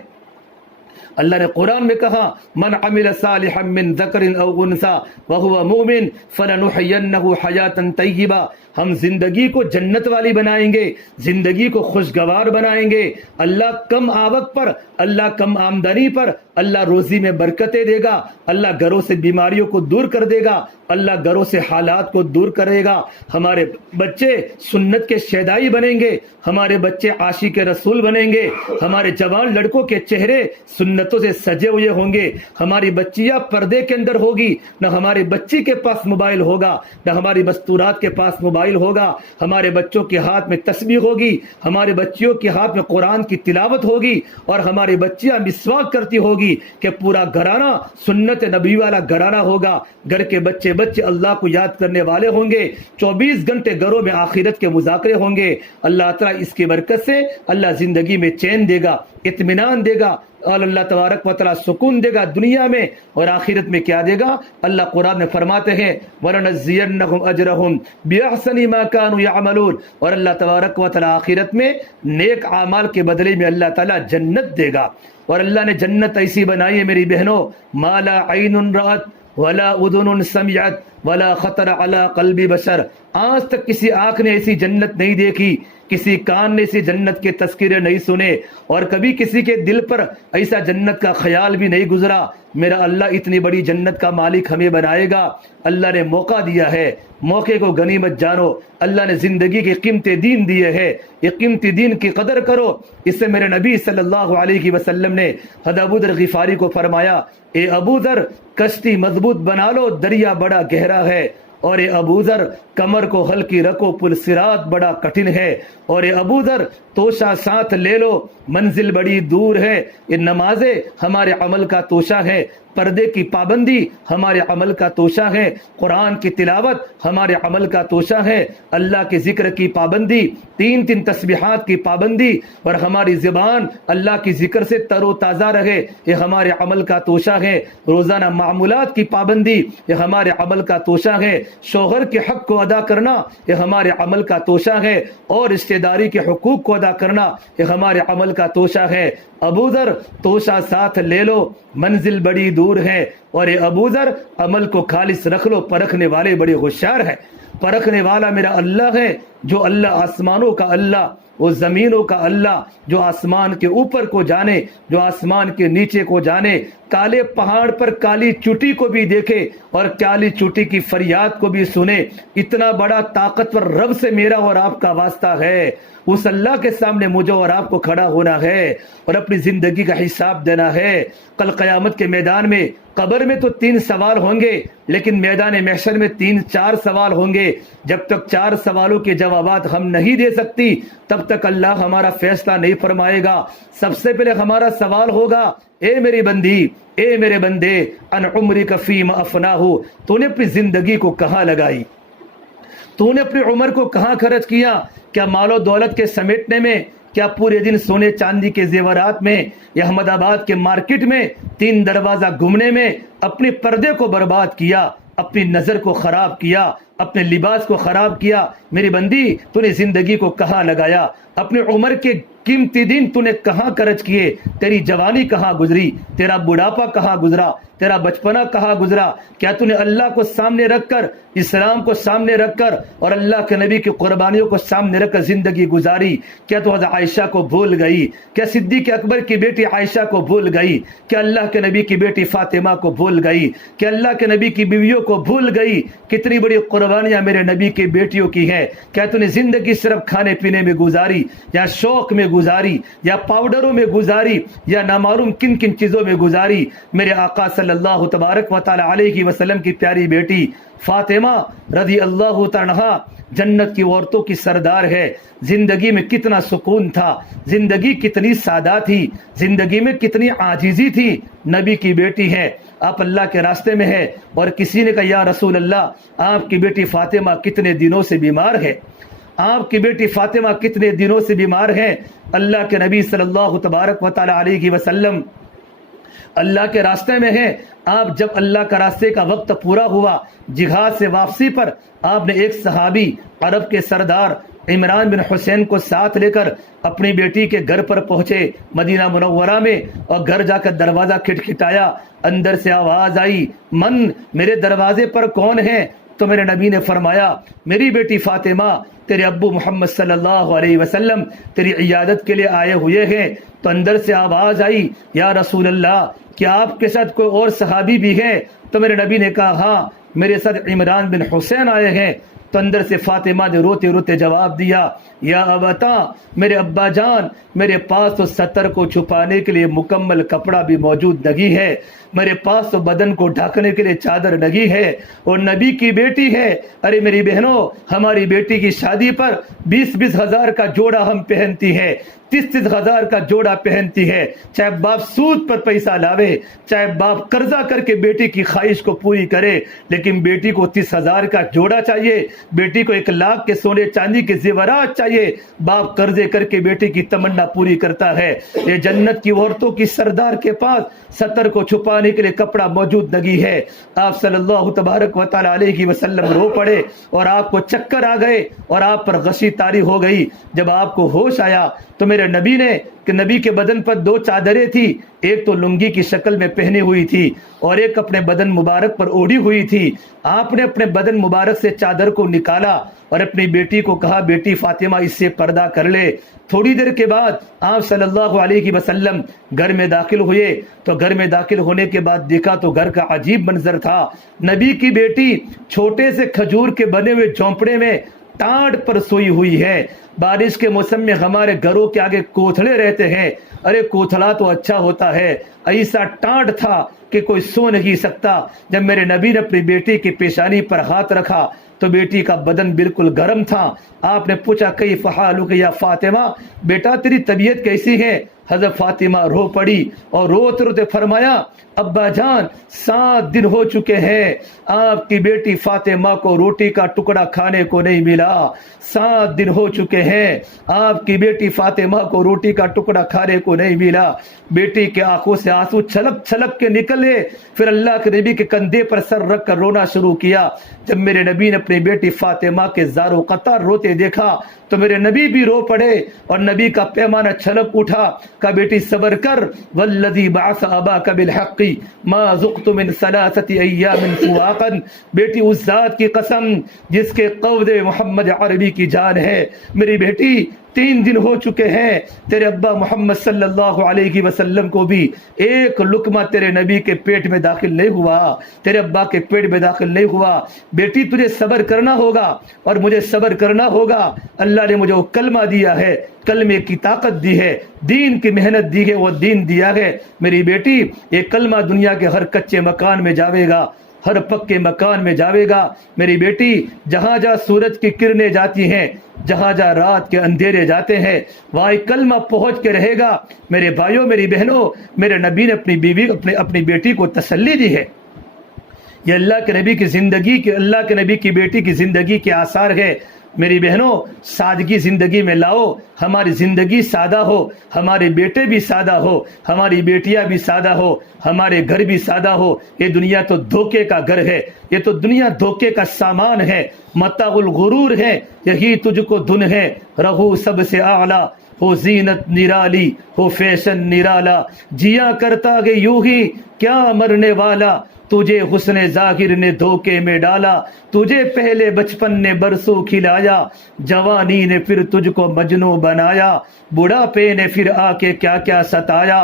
اللہ نے قرآن میں کہا من عمل صالحا من ذکر او انثى وهو مؤمن فلنحيينه حیاة طیبہ، ہم زندگی کو جنت والی بنائیں گے، زندگی کو خوشگوار بنائیں گے، اللہ کم آوک پر، اللہ کم آمدنی پر اللہ روزی میں برکتیں دے گا، اللہ گھروں سے بیماریوں کو دور کر دے گا، اللہ گھروں سے حالات کو دور کرے گا، ہمارے بچے سنت کے شیدائی بنیں گے، ہمارے بچے عاشق رسول بنیں گے، ہمارے جوان لڑکوں کے چہرے سنتوں سے سجے ہوئے ہوں گے، ہماری بچیاں پردے کے اندر ہوگی، نہ ہماری بچی کے پاس موبائل ہوگا، نہ ہماری مستورات کے پاس موبائل ہوگا، ہمارے بچوں کے ہاتھ میں تسبیح ہوگی، ہمارے بچیوں کے ہاتھ میں قرآن کی تلاوت ہوگی، اور ہماری بچیاں مسواک کرتی ہوگی کہ پورا گھرانہ سنت نبی والا گھرانہ ہوگا، گھر کے بچے اللہ کو یاد کرنے والے ہوں گے، 24 گھنٹے گھروں میں آخرت کے مذاکرے ہوں گے، اللہ تعالیٰ اس کی برکت سے اللہ زندگی میں چین دے گا، اطمینان دے گا، اور اللہ تبارک و تعالیٰ سکون دے گا دنیا میں اور آخرت میں کیا دے گا؟ اللہ قرآن میں فرماتے ہیں وَلَنَجْزِيَنَّهُمْ أَجْرَهُمْ بِأَحْسَنِ مَا كَانُوا يَعْمَلُونَ، اور اللہ تبارک و تعالیٰ آخرت میں نیک اعمال کے بدلے میں اللہ تعالیٰ جنت دے گا، اور اللہ نے جنت ایسی بنائی ہے میری بہنوں مَا لَا عَيْنٌ رَأَتْ وَلَا أُذُنٌ سَمِعَتْ وَلَا خَطَرَ عَلَى قَلْبِ بَشَرٍ، آج تک کسی آنکھ نے ایسی جنت نہیں دیکھی، کسی کان نے ایسی جنت کے تذکرے نہیں سنے، اور کبھی کسی کے دل پر ایسا جنت کا خیال بھی نہیں گزرا۔ میرا اللہ اتنی بڑی جنت کا مالک ہمیں بنائے گا، اللہ نے موقع دیا ہے، موقع کو غنیمت جانو، اللہ نے زندگی کے قیمتی دین دیے ہیں، یہ قیمتی دین کی قدر کرو۔ اس سے میرے نبی صلی اللہ علیہ وسلم نے حضرت ابو ذر غفاری کو فرمایا اے ابو ذر کشتی مضبوط بنا لو، دریا بڑا گہرا ہے، اور اے ابو ذر کمر کو ہلکی رکھو، پل صراط بڑا کٹھن ہے، اور اے ابو ذر توشہ ساتھ لے لو، منزل بڑی دور ہے۔ یہ نمازیں ہمارے عمل کا توشہ ہے، پردے کی پابندی ہمارے عمل کا توشہ ہے، قرآن کی تلاوت ہمارے عمل کا توشہ ہے، اللہ کے ذکر کی پابندی، 3 تسبیحات کی پابندی، اور ہماری زبان اللہ کی ذکر سے تر و تازہ رہے، یہ ہمارے عمل کا توشہ ہے، روزانہ معمولات کی پابندی یہ ہمارے عمل کا توشہ ہے، شوہر کے حق کو ادا کرنا یہ ہمارے عمل کا توشہ ہے، اور رشتہ داری کے حقوق کو ادا کرنا یہ ہمارے عمل کا توشہ ہے۔ ابو ذر توشہ ساتھ لے لو، منزل بڑی دور ہے، اور اے ابو ذر عمل کو خالص رکھ لو، پرکھنے والے بڑے ہوشیار ہیں، پرکھنے والا میرا اللہ ہے، جو اللہ آسمانوں کا اللہ، وہ زمینوں کا اللہ، جو آسمان کے اوپر کو جانے، جو آسمان کے نیچے کو جانے، کالے پہاڑ پر کالی چوٹی کو بھی دیکھے اور کالی چوٹی کی فریاد کو بھی سنے، اتنا بڑا طاقتور رب سے میرا اور آپ کا واسطہ ہے۔ اس اللہ کے سامنے مجھے اور آپ کو کھڑا ہونا ہے اور اپنی زندگی کا حساب دینا ہے۔ کل قیامت کے میدان میں، قبر میں تو 3 سوال ہوں گے، لیکن میدان محشر میں 4 سوال ہوں گے۔ جب تک 4 سوالوں کے جوابات ہم نہیں دے سکتی، تب تک اللہ ہمارا فیصلہ نہیں فرمائے گا۔ سب سے پہلے ہمارا سوال ہوگا، اے میری بندی، اے میرے بندے، ان عمرک فیما افناہ، تو نے اپنی زندگی کو کہاں لگائی؟ تو نے اپنی عمر کو کہاں خرچ کیا؟ کیا مال و دولت کے سمیٹنے میں؟ کیا پورے دن سونے چاندی کے زیورات میں، یا احمد آباد کے مارکیٹ میں 3 دروازہ گھومنے میں اپنے پردے کو برباد کیا، اپنی نظر کو خراب کیا، اپنے لباس کو خراب کیا؟ میری بندی، تو نے زندگی کو کہاں لگایا؟ اپنی عمر کے قیمتی دن تو نے کہاں خرچ کیے؟ تیری جوانی کہاں گزری؟ تیرا بڑھاپا کہاں گزرا؟ تیرا بچپنا کہاں گزرا؟ کیا تو نے اللہ کو سامنے رکھ کر، اسلام کو سامنے رکھ کر اور اللہ کے نبی کی قربانیوں کو سامنے رکھ کر زندگی گزاری؟ کیا تو حضرت عائشہ کو بھول گئی؟ کیا صدیق اکبر کی بیٹی عائشہ کو بھول گئی؟ کیا اللہ کے نبی کی بیٹی فاطمہ کو بھول گئی؟ کیا اللہ کے نبی کی بیویوں کو بھول گئی؟ کتنی بڑی قربانیاں میرے نبی کی بیٹیوں کی ہیں۔ کیا تو نے زندگی صرف کھانے پینے میں گزاری، یا شوق میں گزاری، یا پاؤڈروں میں گزاری، یا نامعلوم کن کن چیزوں میں گزاری؟ میرے آقا صلی اللہ تبارک و تعالی علیہ وسلم کی پیاری بیٹی فاطمہ رضی اللہ تعالی عنہا جنت کی عورتوں کی سردار ہے۔ زندگی میں کتنا سکون تھا، زندگی کتنی سادہ تھی، زندگی میں کتنی عاجزی تھی۔ نبی کی بیٹی ہے، آپ اللہ کے راستے میں ہے، اور کسی نے کہا یا رسول اللہ، آپ کی بیٹی فاطمہ کتنے دنوں سے بیمار ہے، آپ کی بیٹی فاطمہ کتنے دنوں سے بیمار ہے۔ اللہ کے نبی صلی اللہ تبارک و تعالی علیہ وسلم اللہ کے راستے میں ہیں۔ آپ جب اللہ کا راستے کا وقت پورا ہوا، جہاد سے واپسی پر آپ نے ایک صحابی، عرب کے سردار عمران بن حسین کو ساتھ لے کر اپنی بیٹی کے گھر پر پہنچے مدینہ منورہ میں، اور گھر جا کر دروازہ کھٹکھٹایا۔ اندر سے آواز آئی، من، میرے دروازے پر کون ہے؟ تو میرے نبی نے فرمایا، میری بیٹی فاطمہ، تیرے ابو محمد صلی اللہ علیہ وسلم تیری عیادت کے لیے آئے ہوئے ہیں۔ تو اندر سے آواز آئی، یا رسول اللہ، کیا آپ کے ساتھ کوئی اور صحابی بھی ہے؟ تو میرے نبی نے کہا، ہاں، میرے ساتھ عمران بن حسین آئے ہیں۔ تو اندر سے فاطمہ نے روتے روتے جواب دیا، یا ابتا، میرے ابا جان، میرے پاس تو ستر کو چھپانے کے لیے مکمل کپڑا بھی موجود نہیں ہے، میرے پاس تو بدن کو ڈھانکنے کے لیے چادر نہیں ہے، اور نبی کی بیٹی ہے۔ ارے میری بہنوں، ہماری بیٹی کی شادی پر 20-20 ہزار کا جوڑا ہم پہنتی ہے، 30-30 ہزار کا جوڑا پہنتی ہے۔ چاہے باپ سود پر پیسہ لاوے، چاہے باپ قرضہ کر کے بیٹی کی خواہش کو پوری کرے، لیکن بیٹی کو 30 ہزار کا جوڑا چاہیے، بیٹی کو 1 لاکھ کے سونے چاندی کے زیورات چاہیے۔ باپ قرضے کر کے بیٹی کی تمنا پوری کرتا ہے۔ یہ جنت کی عورتوں کی سردار کے پاس ستر کو چھپانے کے لیے کپڑا موجود نہیں ہے۔ آپ صلی اللہ تبارک و تعالی علیہ وسلم رو پڑے، اور آپ کو چکر آ گئے، اور آپ پر غشی طاری ہو گئی۔ جب آپ کو ہوش آیا تو میرے نبی نے کہ نبی کے بدن پر 2 چادریں تھی، ایک تو لنگی کی شکل میں پہنی ہوئی تھی، اور ایک اپنے بدن مبارک پر اوڑھی ہوئی تھی۔ آپ نے اپنے بدن مبارک سے چادر کو نکالا اور اپنی بیٹی کو کہا، بیٹی فاطمہ، اس سے پردہ کر لے۔ تھوڑی دیر کے بعد آپ صلی اللہ علیہ وسلم گھر میں داخل ہوئے، تو گھر میں داخل ہونے کے بعد دیکھا تو گھر کا عجیب منظر تھا۔ نبی کی بیٹی چھوٹے سے کھجور کے بنے ہوئے جھونپڑے میں ٹانڈ پر سوئی ہوئی ہے۔ بارش کے موسم میں ہمارے گھروں کے آگے کوتھڑے رہتے ہیں، ارے کوتھڑا تو اچھا ہوتا ہے، ایسا ٹانڈ تھا کہ کوئی سو نہیں سکتا۔ جب میرے نبی نے اپنی بیٹی کی پیشانی پر ہاتھ رکھا تو بیٹی کا بدن بالکل گرم تھا۔ آپ نے پوچھا، کیف حالک یا فاطمہ، بیٹا تیری طبیعت کیسی ہے؟ حضرت فاطمہ رو پڑی اور روتے روتے فرمایا، ابا جان، 7 دن ہو چکے ہیں آپ کی بیٹی فاطمہ کو روٹی کا ٹکڑا کھانے کو نہیں ملا۔ 7 دن ہو چکے ہیں آپ کی بیٹی فاطمہ کو روٹی کا ٹکڑا کھانے کو نہیں ملا۔ بیٹی کے آنکھوں سے آنسو چھلک چھلک کے نکلے، پھر اللہ کے نبی کے کندھے پر سر رکھ کر رونا شروع کیا۔ جب میرے نبی نے اپنی بیٹی فاطمہ کے زار و قطار روتے دیکھا تو میرے نبی بھی رو پڑے، اور نبی کا پیمانہ چھلک اٹھا، کہا بیٹی صبر کر، والذی بعث اباک بالحق ما ذقت من ثلاثه ایام فواقا، بیٹی اس ذات کی قسم جس کے قود محمد عربی کی جان ہے، میری بیٹی 3 دن ہو چکے ہیں تیرے ابا محمد صلی اللہ علیہ وسلم کو بھی ایک لقمہ تیرے نبی کے پیٹ میں داخل نہیں ہوا، تیرے ابا کے پیٹ میں داخل نہیں ہوا۔ بیٹی تجھے صبر کرنا ہوگا اور مجھے صبر کرنا ہوگا۔ اللہ نے مجھے وہ کلمہ دیا ہے، کلمے کی طاقت دی ہے، دین کی محنت دی ہے، وہ دین دیا ہے۔ میری بیٹی یہ کلمہ دنیا کے ہر کچے مکان میں جاوے گا، ہر پکے مکان میں جاوے گا۔ میری بیٹی جہاں جہاں سورج کی کرنیں جاتی ہیں، جہاں جہاں رات کے اندھیرے جاتے ہیں، وہاں کلمہ پہنچ کے رہے گا۔ میرے بھائیوں، میری بہنوں، میرے نبی نے اپنی بیوی اپنی بیٹی کو تسلی دی ہے۔ یہ اللہ کے نبی کی زندگی کے، اللہ کے نبی کی بیٹی کی زندگی کے آثار ہے۔ میری بہنوں، سادگی زندگی میں لاؤ، ہماری زندگی سادہ ہو، ہمارے بیٹے بھی سادہ ہو، ہماری بیٹیاں بھی سادہ ہو، ہمارے گھر بھی سادہ ہو۔ یہ دنیا تو دھوکے کا گھر ہے، یہ تو دنیا دھوکے کا سامان ہے، متاع الغرور ہے، یہی تجھ کو دھن ہے، رہو سب سے اعلیٰ، ہو زینت نرالی، ہو فیشن نرالا، جیا کرتا گے یوں ہی کیا مرنے والا، تجھے حسن ظاہر نے دھوکے میں ڈالا، تجھے پہلے بچپن نے برسوں کھلایا، جوانی نے پھر تجھ کو مجنوں بنایا، بڑھاپے نے پھر آ کے کیا کیا ستایا،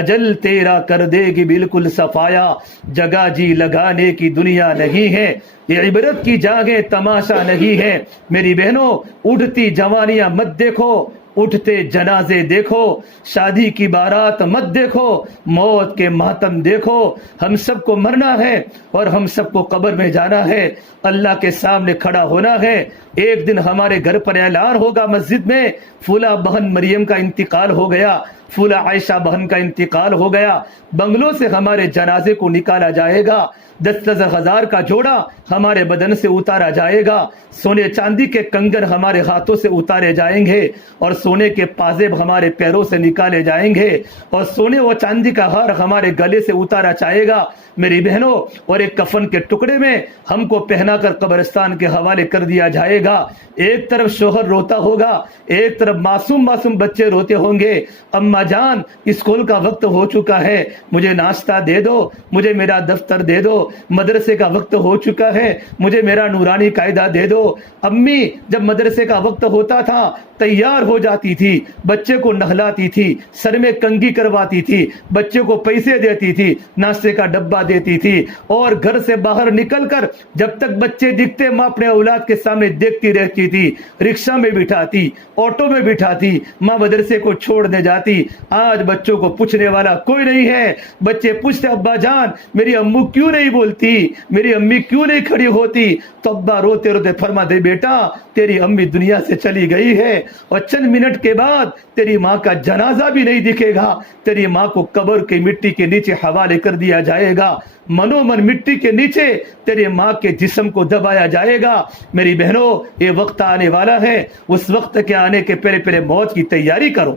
اجل تیرا کر دے گی بالکل صفایا، جگہ جی لگانے کی دنیا نہیں ہے، یہ عبرت کی جاگیں تماشا نہیں ہے۔ میری بہنوں، اٹھتی جوانیاں مت دیکھو، اٹھتے جنازے دیکھو، شادی کی بارات مت دیکھو، موت کے ماتم دیکھو۔ ہم سب کو مرنا ہے اور ہم سب کو قبر میں جانا ہے، اللہ کے سامنے کھڑا ہونا ہے۔ ایک دن ہمارے گھر پر اعلان ہوگا مسجد میں، فلاں بہن مریم کا انتقال ہو گیا، فلاں عائشہ بہن کا انتقال ہو گیا۔ بنگلوں سے ہمارے جنازے کو نکالا جائے گا، 10 ہزار کا جوڑا ہمارے بدن سے اتارا جائے گا، سونے چاندی کے کنگن ہمارے ہاتھوں سے اتارے جائیں گے، اور سونے کے پازیب ہمارے پیروں سے نکالے جائیں گے، اور سونے و چاندی کا ہار ہمارے گلے سے اتارا جائے گا میری بہنوں، اور ایک کفن کے ٹکڑے میں ہم کو پہنا کر قبرستان کے حوالے کر دیا جائے گا۔ ایک طرف شوہر روتا ہوگا، ایک طرف معصوم بچے روتے ہوں گے، اماں جان اسکول کا وقت ہو چکا ہے، مجھے ناشتہ دے دو، مجھے میرا دفتر دے دو، مدرسے کا وقت ہو چکا ہے، مجھے میرا نورانی قاعدہ دے دو۔ امی جب مدرسے کا وقت ہوتا تھا تیار ہو جاتی تھی، بچے کو نہلاتی تھی، سر میں کنگھی کرواتی تھی، بچے کو پیسے دیتی تھی، ناشتے کا ڈبہ دیتی تھی، اور گھر سے باہر نکل کر جب تک بچے دکھتے ماں اپنے اولاد کے سامنے دیکھتی رہتی تھی، رکشہ میں بٹھاتی، آٹو میں بٹھاتی، ماں مدرسے کو چھوڑنے جاتی۔ آج بچوں کو پوچھنے والا کوئی نہیں ہے، بچے پوچھتے ابا جان میری امو کیوں نہیں بولتی، میری امی کیوں نہیں کھڑی ہوتی، تو ابا روتے روتے فرما دے بیٹا تیری امی دنیا سے چلی گئی ہے، اور چند منٹ کے بعد تیری ماں کا جنازہ بھی نہیں دکھے گا، تیری ماں کو قبر کی مٹی کے نیچے حوالے کر دیا جائے گا، منو من مٹی کے نیچے تیرے ماں کے جسم کو دبایا جائے گا۔ میری بہنوں، یہ وقت آنے والا ہے، اس وقت کے آنے کے پہلے موت کی تیاری کرو۔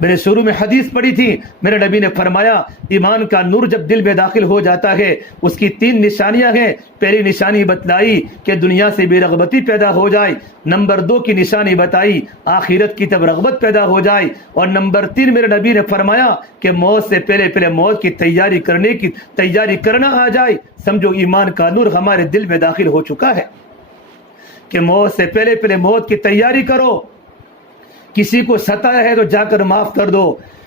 میں نے شروع میں حدیث پڑھی تھی، میرے نبی نے فرمایا ایمان کا نور جب دل میں داخل ہو جاتا ہے اس کی 3 نشانیاں ہیں۔ پہلی نشانی بتلائی کہ دنیا سے بے رغبتی پیدا ہو جائے، نمبر 2 کی نشانی بتائی آخرت کی طرف رغبت پیدا ہو جائے، اور نمبر 3 میرے نبی نے فرمایا کہ موت سے پہلے موت کی تیاری کرنا آ جائے، سمجھو ایمان کا نور ہمارے دل میں داخل ہو چکا ہے کہ موت سے پہلے موت کی تیاری کرو۔ کسی کو ستایا ہے تو جا کر معاف کر دو،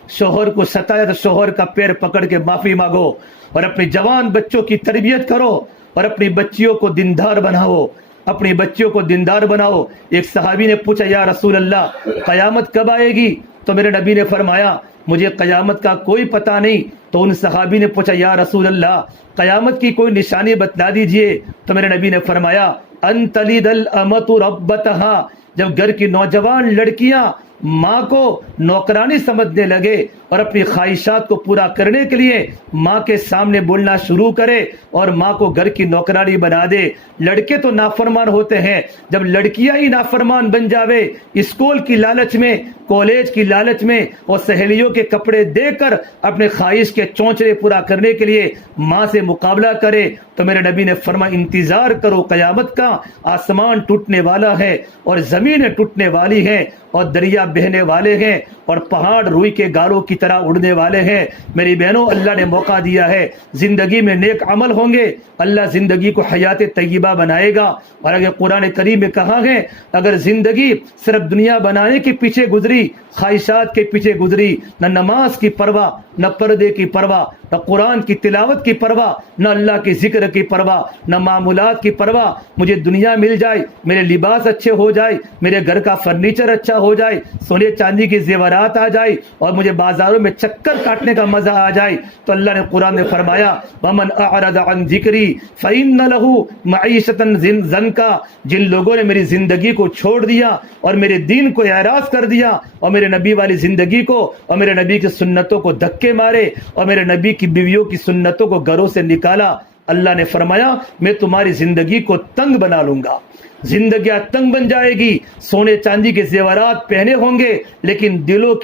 شوہر کو ستایا تو شوہر کا پیر پکڑ کے معافی مانگو، اور اپنے جوان بچوں کی تربیت کرو، اور اپنی بچیوں کو دیندار بناؤ، اپنی بچیوں کو دیندار بناؤ۔ ایک صحابی نے پوچھا یا رسول اللہ قیامت کب آئے گی؟ تو میرے نبی نے فرمایا مجھے قیامت کا کوئی پتہ نہیں۔ تو ان صحابی نے پوچھا یا رسول اللہ قیامت کی کوئی نشانی بتلا دیجئے۔ تو میرے نبی نے فرمایا ان تلد الامۃ ربتها، جب گھر کی نوجوان لڑکیاں ماں کو نوکرانی سمجھنے لگے اور اپنی خواہشات کو پورا کرنے کے لیے ماں کے سامنے بولنا شروع کرے اور ماں کو گھر کی نوکرانی بنا دے۔ لڑکے تو نافرمان ہوتے ہیں، جب لڑکیاں ہی نافرمان بن جاوے، اسکول کی لالچ میں، کالج کی لالچ میں، اور سہیلیوں کے کپڑے دے کر اپنے خواہش کے چونچلے پورا کرنے کے لیے ماں سے مقابلہ کرے، تو میرے نبی نے فرمایا انتظار کرو قیامت کا، آسمان ٹوٹنے والا ہے اور زمینیں ٹوٹنے والی ہیں اور دریا دریا بہنے والے ہیں اور پہاڑ روئی کے گالوں کی طرح اڑنے والے ہیں۔ میری بہنوں، اللہ نے موقع دیا ہے، زندگی میں نیک عمل ہوں گے، اللہ زندگی کو حیات طیبہ بنائے گا۔ اور اگر قرآن کریم میں کہا ہے، اگر زندگی صرف دنیا بنانے کے پیچھے گزری، خواہشات کے پیچھے گزری، نہ نماز کی پرواہ، نہ پردے کی پرواہ، نہ قرآن کی تلاوت کی پرواہ، نہ اللہ کے ذکر کی پرواہ، نہ معمولات کی پرواہ، مجھے دنیا مل جائے، میرے لباس اچھے ہو جائے، میرے گھر کا فرنیچر اچھا ہو جائے، سونے چاندی کی زیورات آ جائے، اور مجھے بازاروں میں چکر کاٹنے کا مزہ آ جائے، تو اللہ نے قرآن میں فرمایا وَمَنْ أَعْرَضَ عَنْ ذِكْرِي فَإِنَّ لَهُ مَعِيشَةً ضَنْكًا، جن لوگوں نے میری زندگی کو چھوڑ دیا اور میرے دین کو اعراض کر دیا اور میرے نبی والی زندگی کو اور میرے نبی کی سنتوں کو دھکے مارے اور میرے نبی کی بیویوں کی سنتوں کو گھروں سے نکالا، اللہ نے فرمایا میں تمہاری زندگی کو تنگ بنا لوں گا، زندگیاں تنگ بن جائے گی، سونے چاندی کے زیورات پہنے ہوں گے لیکن دلوں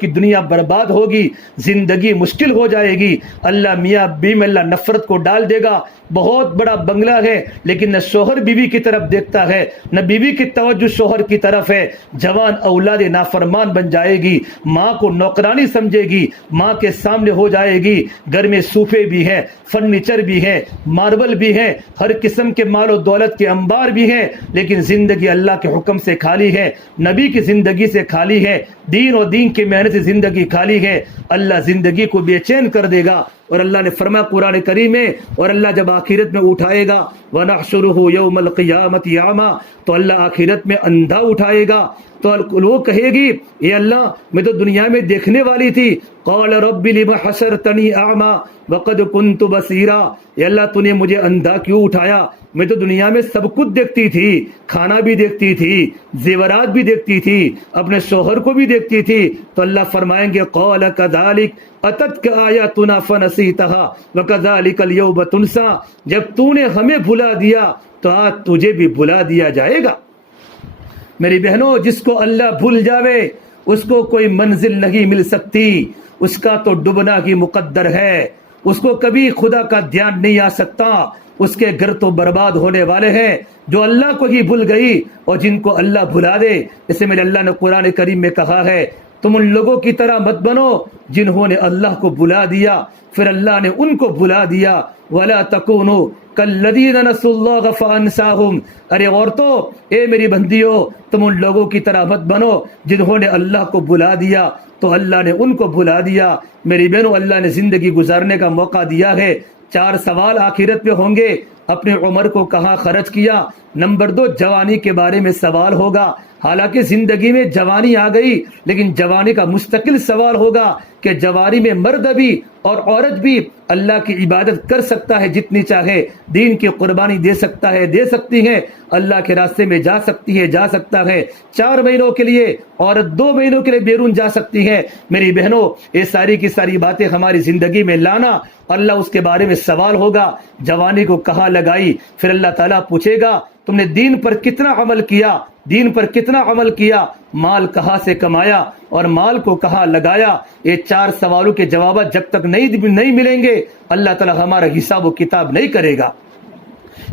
کی دنیا برباد ہوگی، زندگی مشکل ہو جائے گی، اللہ میاں بیوی میں اللہ نفرت کو ڈال دے گا، بہت بڑا بنگلہ ہے لیکن نہ شوہر بیوی کی طرف دیکھتا ہے، نہ بیوی کی توجہ شوہر کی طرف ہے، جوان اولاد نافرمان بن جائے گی، ماں کو نوکرانی سمجھے گی، ماں کے سامنے ہو جائے گی، گھر میں صوفے بھی ہیں، فرنیچر بھی ہے، ماربل بھی ہے، ہر قسم کے مال و دولت کے انبار بھی ہیں، لیکن زندگی اللہ کے حکم سے خالی ہے، نبی کی زندگی سے خالی ہے، دین اور دین کی محنت سے زندگی خالی ہے، اللہ زندگی کو بے چین کر دے گا۔ اور اللہ نے فرمایا قرآن کریم میں، اور اللہ جب آخرت میں اٹھائے گا وَنَحْشُرُهُ يَوْمَ الْقِيَامَةِ أَعْمَى، تو اللہ آخرت میں اندھا اٹھائے گا، تو وہ کہے گی اے اللہ میں تو دنیا میں دیکھنے والی تھی، قال رب لم حشرتنی اعمى وقد كنت بصیرا، اے اللہ تو نے مجھے اندھا کیوں اٹھایا، میں تو دنیا میں سب کچھ دیکھتی تھی، کھانا بھی دیکھتی تھی، زیورات بھی دیکھتی تھی، اپنے شوہر کو بھی دیکھتی تھی، تو اللہ فرمائیں گے قال كذلك اتتك آیاتنا فنسیتها وكذلك اليوم تنسى، جب تو نے ہمیں بھلا دیا تو آج تجھے بھی بھلا دیا جائے گا۔ میری بہنوں، جس کو اللہ بھول جاوے اس کو کوئی منزل نہیں مل سکتی، اس کا تو ڈوبنا ہی مقدر ہے، اس کو کبھی خدا کا دھیان نہیں آ سکتا، اس کے گھر تو برباد ہونے والے ہیں جو اللہ کو ہی بھول گئی، اور جن کو اللہ بھلا دے، اسے میرے اللہ نے قرآن کریم میں کہا ہے تم ان لوگوں کی طرح مت بنو جنہوں نے اللہ کو بھلا دیا پھر اللہ نے ان کو بھلا دیا، وَلَا تَكُونُوا كَالَّذِينَ نَسُوا اللَّهَ فَأَنسَاهُمْ، ارے عورتوں، اے میری بندیوں، تم ان لوگوں کی طرح مت بنو جنہوں نے اللہ کو بھلا دیا تو اللہ نے ان کو بھلا دیا۔ میری بہنوں، اللہ نے زندگی گزارنے کا موقع دیا ہے، 4 سوال آخرت میں ہوں گے، اپنے عمر کو کہاں خرچ کیا، نمبر 2 جوانی کے بارے میں سوال ہوگا، حالانکہ زندگی میں جوانی آ گئی لیکن جوانی کا مستقل سوال ہوگا کہ جوانی میں مرد بھی اور عورت بھی اللہ کی عبادت کر سکتا ہے جتنی چاہے، دین کی قربانی دے سکتا ہے، دے سکتی ہے، اللہ کے راستے میں جا سکتی ہے، جا سکتا ہے، 4 مہینوں کے لیے عورت 2 مہینوں کے لیے بیرون جا سکتی ہے۔ میری بہنوں، یہ ساری کی ساری باتیں ہماری زندگی میں لانا، اللہ اس کے بارے میں سوال ہوگا، جوانی کو کہاں لگائی، پھر اللہ تعالیٰ پوچھے گا تم نے دین پر کتنا عمل کیا، دین پر کتنا عمل کیا، مال کہاں سے کمایا اور مال کو کہاں لگایا۔ یہ 4 سوالوں کے جوابات جب تک نہیں ملیں گے اللہ تعالیٰ ہمارا حساب و کتاب نہیں کرے گا۔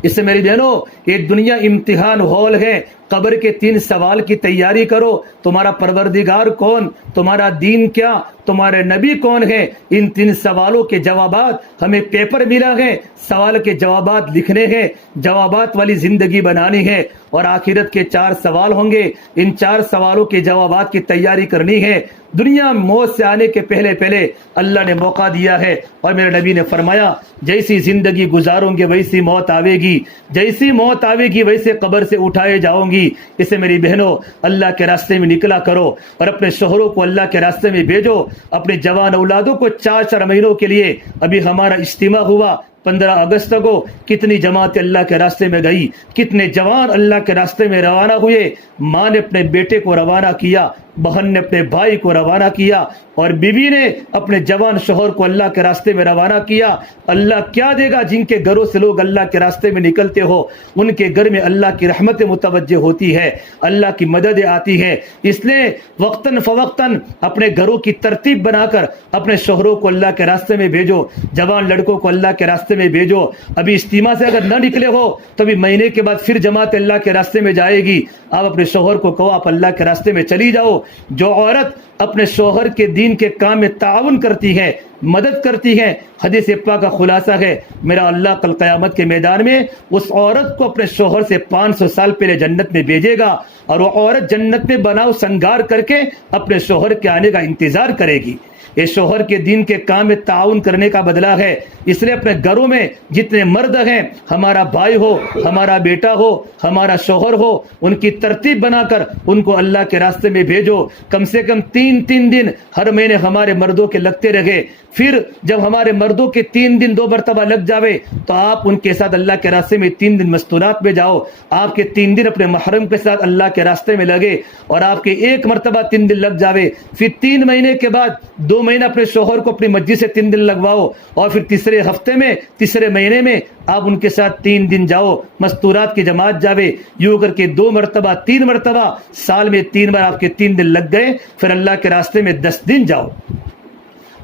اس سے میری بہنوں، یہ دنیا امتحان ہال ہے، قبر کے 3 سوال کی تیاری کرو، تمہارا پروردگار کون، تمہارا دین کیا، تمہارے نبی کون ہے، ان 3 سوالوں کے جوابات ہمیں پیپر ملا ہے، سوال کے جوابات لکھنے ہیں، جوابات والی زندگی بنانی ہے، اور آخرت کے 4 سوال ہوں گے، ان 4 سوالوں کے جوابات کی تیاری کرنی ہے۔ دنیا موت سے آنے کے پہلے اللہ نے موقع دیا ہے، اور میرے نبی نے فرمایا جیسی زندگی گزاروں گے ویسی موت آوے گی، جیسی موت آوے گی ویسے قبر سے اٹھائے جاؤں گی۔ اسے میری بہنوں، اللہ کے راستے میں نکلا کرو، اور اپنے شوہروں کو اللہ کے راستے میں بھیجو، اپنے جوان اولادوں کو 4 مہینوں کے لیے، ابھی ہمارا اجتماع ہوا 15 اگست کو، کتنی جماعتیں اللہ کے راستے میں گئی، کتنے جوان اللہ کے راستے میں روانہ ہوئے، ماں نے اپنے بیٹے کو روانہ کیا، بہن نے اپنے بھائی کو روانہ کیا، اور بیوی نے اپنے جوان شوہر کو اللہ کے راستے میں روانہ کیا۔ اللہ کیا دے گا جن کے گھروں سے لوگ اللہ کے راستے میں نکلتے ہو، ان کے گھر میں اللہ کی رحمت متوجہ ہوتی ہے، اللہ کی مدد آتی ہے۔ اس لیے وقتاً فوقتاً اپنے گھروں کی ترتیب بنا کر اپنے شوہروں کو اللہ کے راستے میں بھیجو، جوان لڑکوں کو اللہ کے راستے میں بھیجو. ابھی اجتماع سے اگر نہ نکلے ہو تو ابھی مہینے کے بعد پھر جماعت اللہ کے راستے میں جائے گی. آپ اپنے شوہر کو کہو آپ اللہ کے راستے میں چلی جاؤ. جو عورت اپنے شوہر کے دین کے کام میں تعاون کرتی ہے, مدد کرتی ہے, حدیث پاک کا خلاصہ ہے میرا اللہ کل قیامت کے میدان میں اس عورت کو اپنے شوہر سے 500 سال پہلے جنت میں بھیجے گا, اور وہ عورت جنت میں بناؤ سنگار کر کے اپنے شوہر کے آنے کا انتظار کرے گی. یہ شوہر کے دین کے کام میں تعاون کرنے کا بدلہ ہے. اس لیے اپنے گھروں میں جتنے مرد ہیں, ہمارا بھائی ہو, ہمارا بیٹا ہو, ہمارا شوہر ہو, ان کی ترتیب بنا کر ان کو اللہ کے راستے میں بھیجو. کم سے کم 3 دن ہر مہینے ہمارے مردوں کے لگتے رہے. پھر جب ہمارے مردوں کے 3 دن 2 مرتبہ لگ جاوے تو آپ ان کے ساتھ اللہ کے راستے میں 3 دن مستورات میں جاؤ. آپ کے 3 دن اپنے محرم کے ساتھ اللہ کے راستے میں لگے, اور آپ کے 1 مرتبہ 3 دن لگ جاوے. پھر 3 مہینے کے بعد 2 مہینہ اپنے شوہر کو اپنی مسجد سے 3 دن لگواؤ, اور پھر تیسرے ہفتے میں تیسرے مہینے میں آپ ان کے ساتھ 3 دن جاؤ, مستورات کی جماعت جاوے. یوں کر کے 2 مرتبہ 3 مرتبہ سال میں 3 بار آپ کے 3 دن لگ گئے. پھر اللہ کے راستے میں 10 دن جاؤ.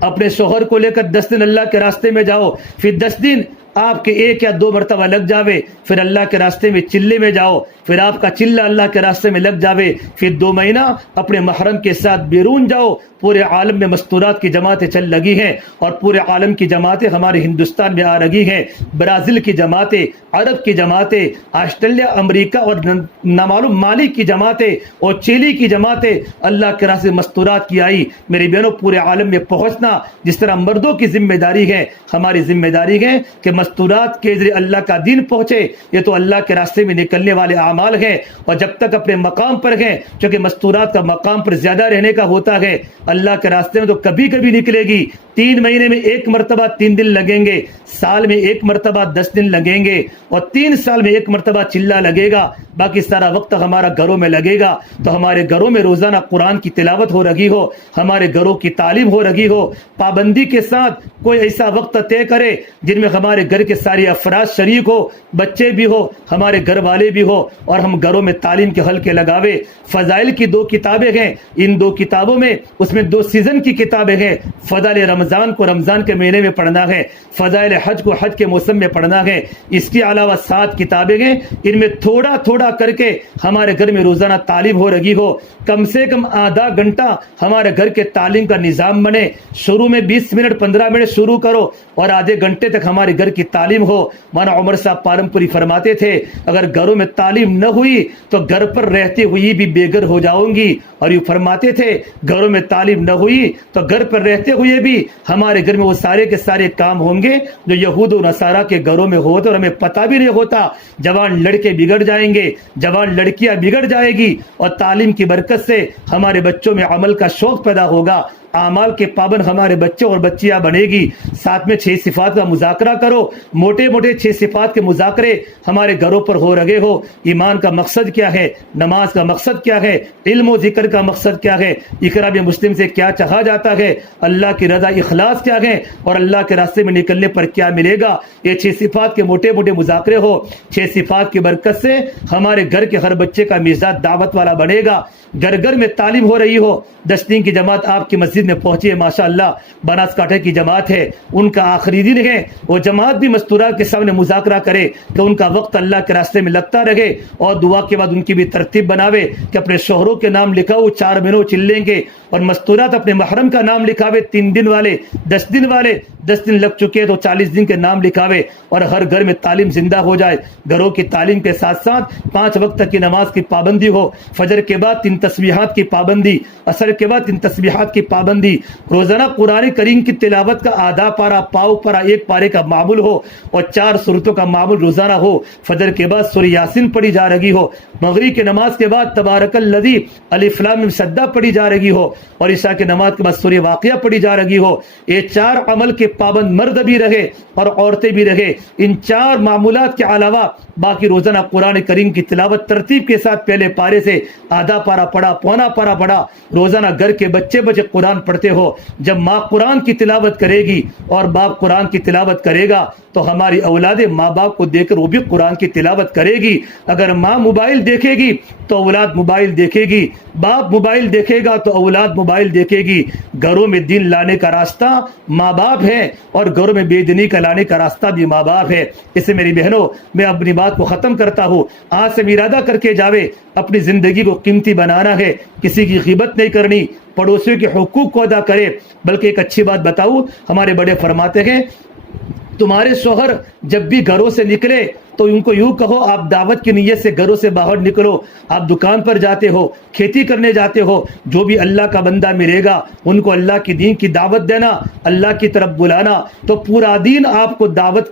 اپنے شوہر کو لے کر 10 دن اللہ کے راستے میں جاؤ. پھر 10 دن آپ کے 1 یا 2 مرتبہ لگ جاوے. پھر اللہ کے راستے میں چلے میں جاؤ. پھر آپ کا چلہ اللہ کے راستے میں لگ جاوے. پھر 2 مہینہ اپنے محرم کے ساتھ بیرون جاؤ. پورے عالم میں مستورات کی جماعتیں چل لگی ہیں, اور پورے عالم کی جماعتیں ہمارے ہندوستان میں آ رہی ہیں. برازیل کی جماعتیں, عرب کی جماعتیں, آسٹریلیا, امریکہ اور نامعلوم مالی کی جماعتیں, اور چیلی کی جماعتیں اللہ کے راستے مستورات کی آئی. میری بہنوں, پورے عالم میں پہنچنا جس طرح مردوں کی ذمہ داری ہے, ہماری ذمہ داری ہے کہ مستورات کے ذریعے اللہ کا دین پہنچے. یہ تو اللہ کے راستے میں نکلنے والے اعمال ہیں, اور جب تک اپنے مقام پر ہیں, چونکہ مستورات کا مقام پر زیادہ رہنے کا ہوتا ہے, اللہ کے راستے میں تو کبھی کبھی نکلے گی. 3 مہینے میں 1 مرتبہ 3 دن لگیں گے, سال میں 1 مرتبہ 10 دن لگیں گے, اور 3 سال میں 1 مرتبہ چلہ لگے گا. باقی سارا وقت ہمارا گھروں میں لگے گا. تو ہمارے گھروں میں روزانہ قرآن کی تلاوت ہو رہی ہو, ہمارے گھروں کی تعلیم ہو رہی ہو. پابندی کے ساتھ کوئی ایسا وقت طے کرے جن میں ہمارے گھر کے سارے افراد شریک ہو, بچے بھی ہو, ہمارے گھر والے بھی ہو, اور ہم گھروں میں تعلیم کے حلقے لگاوے. فضائل کی 2 کتابیں ہیں, ان 2 کتابوں میں اس میں 2 سیزن کی کتابیں ہیں. فضائل رمضان کو رمضان کے مہینے میں پڑھنا ہے, فضائل حج کو حج کے موسم میں پڑھنا ہے. اس کے علاوہ 7 کتابیں ہیں, ان میں تھوڑا تھوڑا کر کے ہمارے گھر میں روزانہ تعلیم ہو رہی ہو. کم سے کم آدھا گھنٹہ ہمارے گھر کے تعلیم کا نظام بنے. شروع میں 20 منٹ 15 منٹ شروع کرو, اور آدھے گھنٹے تک ہمارے گھر کی تعلیم ہو. مولانا عمر صاحب پالم پوری فرماتے تھے, اگر گھروں میں تعلیم نہ ہوئی تو گھر پر رہتے ہوئی بھی بے گھر ہو جاؤں گی. اور یہ فرماتے تھے گھروں میں تعلیم نہ ہوئی تو گھر پر رہتے ہوئے بھی ہمارے گھر میں وہ سارے کے سارے کام ہوں گے جو یہود و نصارہ کے گھروں میں ہوتے, اور ہمیں پتہ بھی نہیں ہوتا. جوان لڑکے بگڑ جائیں گے, جوان لڑکیاں بگڑ جائے گی, اور تعلیم کی برکت سے ہمارے بچوں میں عمل کا شوق پیدا ہوگا. اعمال کے پابند ہمارے بچے اور بچیاں بنے گی. ساتھ میں 6 صفات کا مذاکرہ کرو. موٹے موٹے 6 صفات کے مذاکرے ہمارے گھروں پر ہو رہے ہو. ایمان کا مقصد کیا ہے, نماز کا مقصد کیا ہے, علم و ذکر کا مقصد کیا ہے, اقرا مسلم سے کیا چاہا جاتا ہے, اللہ کی رضا اخلاص کیا ہے, اور اللہ کے راستے میں نکلنے پر کیا ملے گا. یہ 6 صفات کے موٹے موٹے مذاکرے ہو. 6 صفات کی برکت سے ہمارے گھر کے ہر بچے کا مزاج دعوت والا بنے گا. گھر گھر میں تعلیم ہو رہی ہو. 10 دن کی جماعت آپ کی مسجد میں پہنچی ہے, ماشاءاللہ. بناسکانٹھا کی جماعت ہے, ان کا آخری دن ہے. وہ جماعت بھی مستورات کے سامنے مذاکرہ کرے کہ ان کا وقت اللہ کے راستے میں لگتا رہے, اور دعا کے بعد ان کی بھی ترتیب بناوے کہ اپنے شوہروں کے نام لکھاؤ 4 مہینوں چلیں گے, اور مستورات اپنے محرم کا نام لکھاوے 3 دن والے, 10 دن والے. 10 دن لگ چکے تو 40 دن کے نام لکھاوے, اور ہر گھر میں تعلیم زندہ ہو جائے. گھروں کی تعلیم کے ساتھ ساتھ 5 وقت کی نماز کی پابندی ہو. فجر کے بعد 3 تسبیحات کی پابندی, عصر کے بعد 3 تسبیحات کی پابندی. روزانہ قرآن کریم کی تلاوت کا آدھا پارا, پاؤ پارا, 1 پارے کا معمول ہو, اور 4 سورتوں کا معمول روزانہ ہو. فجر کے بعد سورہ یاسین پڑھی جا رہی ہو. مغرب کی نماز کے بعد تبارک الذی الف لام میم سجدہ پڑھی جا رہی ہو, اور عشاء کی نماز کے بعد سورہ واقعہ پڑھی جا رہی ہو. یہ 4 عمل کے پابند مرد بھی رہے اور عورتیں بھی رہے. ان 4 معمولات کے علاوہ باقی روزانہ قرآن کریم کی تلاوت ترتیب کے ساتھ پہلے پارے سے آدھا پارا پڑھا, پونا پارا پڑھا. روزانہ گھر کے بچے قرآن قرآن پڑھتے ہو، جب ماں قرآن کی تلاوت کرے گی اور باپ قرآن کی تلاوت کرے گا تو ہماری اولاد ماں باپ کو دیکھ کر وہ بھی قرآن کی تلاوت کرے گی۔ اگر ماں موبائل دیکھے گی تو اولاد موبائل دیکھے گی، باپ موبائل دیکھے گا تو اولاد موبائل دیکھے گی۔ گھروں میں دین لانے کا راستہ ماں باپ ہے اور گھروں میں بے دینی کا لانے کا راستہ بھی ماں باپ ہے۔ اس سے میری بہنوں میں اپنی بات کو ختم کرتا ہوں، آج سے ارادہ کر کے جاوے، اپنی زندگی کو قیمتی بنانا ہے، کسی کی غیبت نہیں کرنی، پڑوسیوں کے حقوق کو ادا کرے۔ بلکہ ایک اچھی بات بتاؤں، ہمارے بڑے فرماتے ہیں تمہارے شوہر جب بھی گھروں سے نکلے تو ان کو یوں کہو آپ دعوت کی نیت سے گھروں سے باہر نکلو، آپ دکان پر جاتے ہو، کھیتی کرنے جاتے ہو، جو بھی اللہ کا بندہ ملے گا ان کو اللہ کی دین کی دعوت دینا، اللہ کی طرف بلانا، تو پورا دین آپ کو دعوت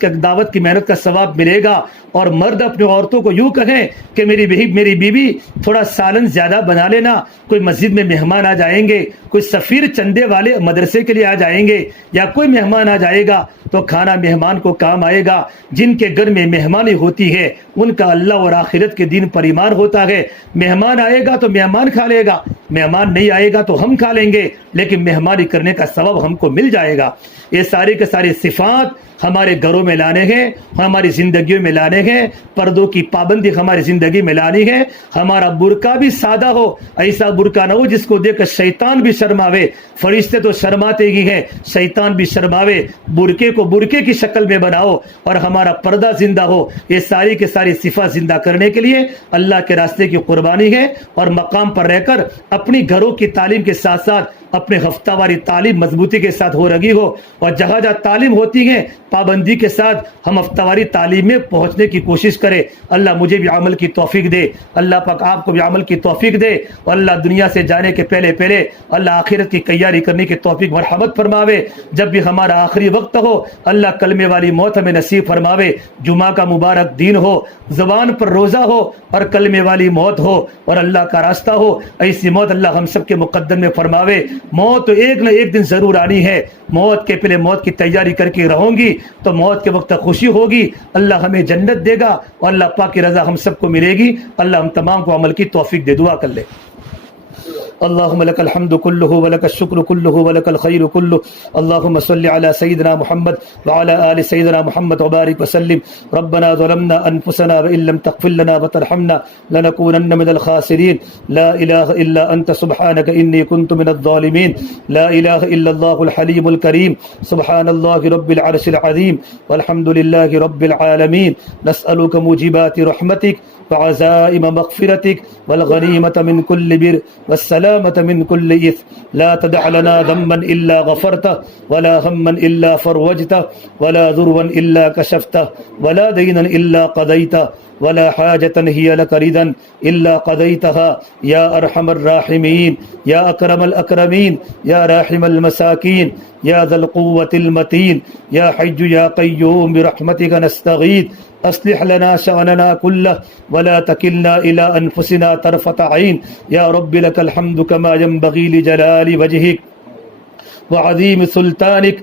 کی محنت کا ثواب ملے گا۔ اور مرد اپنی عورتوں کو یوں کہیں کہ میری بیوی تھوڑا سالن زیادہ بنا لینا، کوئی مسجد میں مہمان آ جائیں گے، کوئی سفیر چندے والے مدرسے کے لیے آ جائیں گے یا کوئی مہمان آ جائے گا تو کھانا مہمان کو کام آئے گا۔ جن کے گھر میں مہمانی ہوتی ہے ان کا اللہ اور آخرت کے دین پر ایمان ہوتا ہے۔ مہمان آئے گا تو مہمان کھا لے گا، مہمان نہیں آئے گا تو ہم کھا لیں گے، لیکن مہمانی کرنے کا ثواب ہم کو مل جائے گا۔ یہ ساری کے ساری صفات ہمارے گھروں میں لانے ہیں، ہماری زندگیوں میں لانے ہیں، پردوں کی پابندی ہماری زندگی میں لانی ہے۔ ہمارا برقع بھی سادہ ہو، ایسا برقع نہ ہو جس کو دیکھ کر شیطان بھی شرماوے۔ فرشتے تو شرماتے ہی ہیں، شیطان بھی شرماوے۔ برقعے کو برقعے کی شکل میں بناؤ اور ہمارا پردہ زندہ ہو۔ یہ ساری کے ساری صفات زندہ کرنے کے لیے اللہ کے راستے کی قربانی ہے، اور مقام پر رہ کر اپنی گھروں کی تعلیم کے ساتھ ساتھ اپنے ہفتہ واری تعلیم مضبوطی کے ساتھ ہو رہی ہو، اور جہاں جہاں تعلیم ہوتی ہے پابندی کے ساتھ ہم ہفتہ واری تعلیم میں پہنچنے کی کوشش کریں۔ اللہ مجھے بھی عمل کی توفیق دے، اللہ پاک آپ کو بھی عمل کی توفیق دے، اور اللہ دنیا سے جانے کے پہلے اللہ آخرت کی تیاری کرنے کی توفیق مرحمت فرماوے۔ جب بھی ہمارا آخری وقت ہو اللہ کلمے والی موت ہمیں نصیب فرماوے۔ جمعہ کا مبارک دین ہو، زبان پر روزہ ہو اور کلمے والی موت ہو اور اللہ کا راستہ ہو، ایسی موت اللہ ہم سب کے مقدم میں فرماوے۔ موت تو ایک نہ ایک دن ضرور آنی ہے، موت کے پہلے موت کی تیاری کر کے رہوں گی تو موت کے وقت خوشی ہوگی، اللہ ہمیں جنت دے گا اور اللہ پاک کی رضا ہم سب کو ملے گی۔ اللہ ہم تمام کو عمل کی توفیق دے، دعا کر لے۔ اللهم لك الحمد كله ولك الشكر كله ولك الخير كله، اللهم صل على سيدنا محمد وعلى آل سيدنا محمد وبارك وسلم۔ ربنا ظلمنا أنفسنا وإن لم تغفر لنا وترحمنا لنكونن من الخاسرين، لا إله إلا أنت سبحانك إني كنت من الظالمين، لا إله إلا الله الحليم الكريم، سبحان الله رب العرش العظيم، والحمد لله رب العالمين۔ نسألك موجبات رحمتك وعزائم مغفرتك والغنيمة من كل بر والسلامة من كل إثم، لا تدع لنا ذنبا إلا غفرته ولا هما إلا فرجته ولا ذروا إلا كشفته ولا دينا إلا قضيته ولا حاجة هي لك رضا إلا قضيتها يا أرحم الراحمين يا أكرم الأكرمين يا راحم المساكين يا ذا القوة المتين يا حي يا قيوم برحمتك نستغيث، أصلح لنا شأننا كله ولا تكلنا إلى أنفسنا طرفة عين، يا رب لك الحمد كما ينبغي لجلال وجهك وعظيم سلطانك۔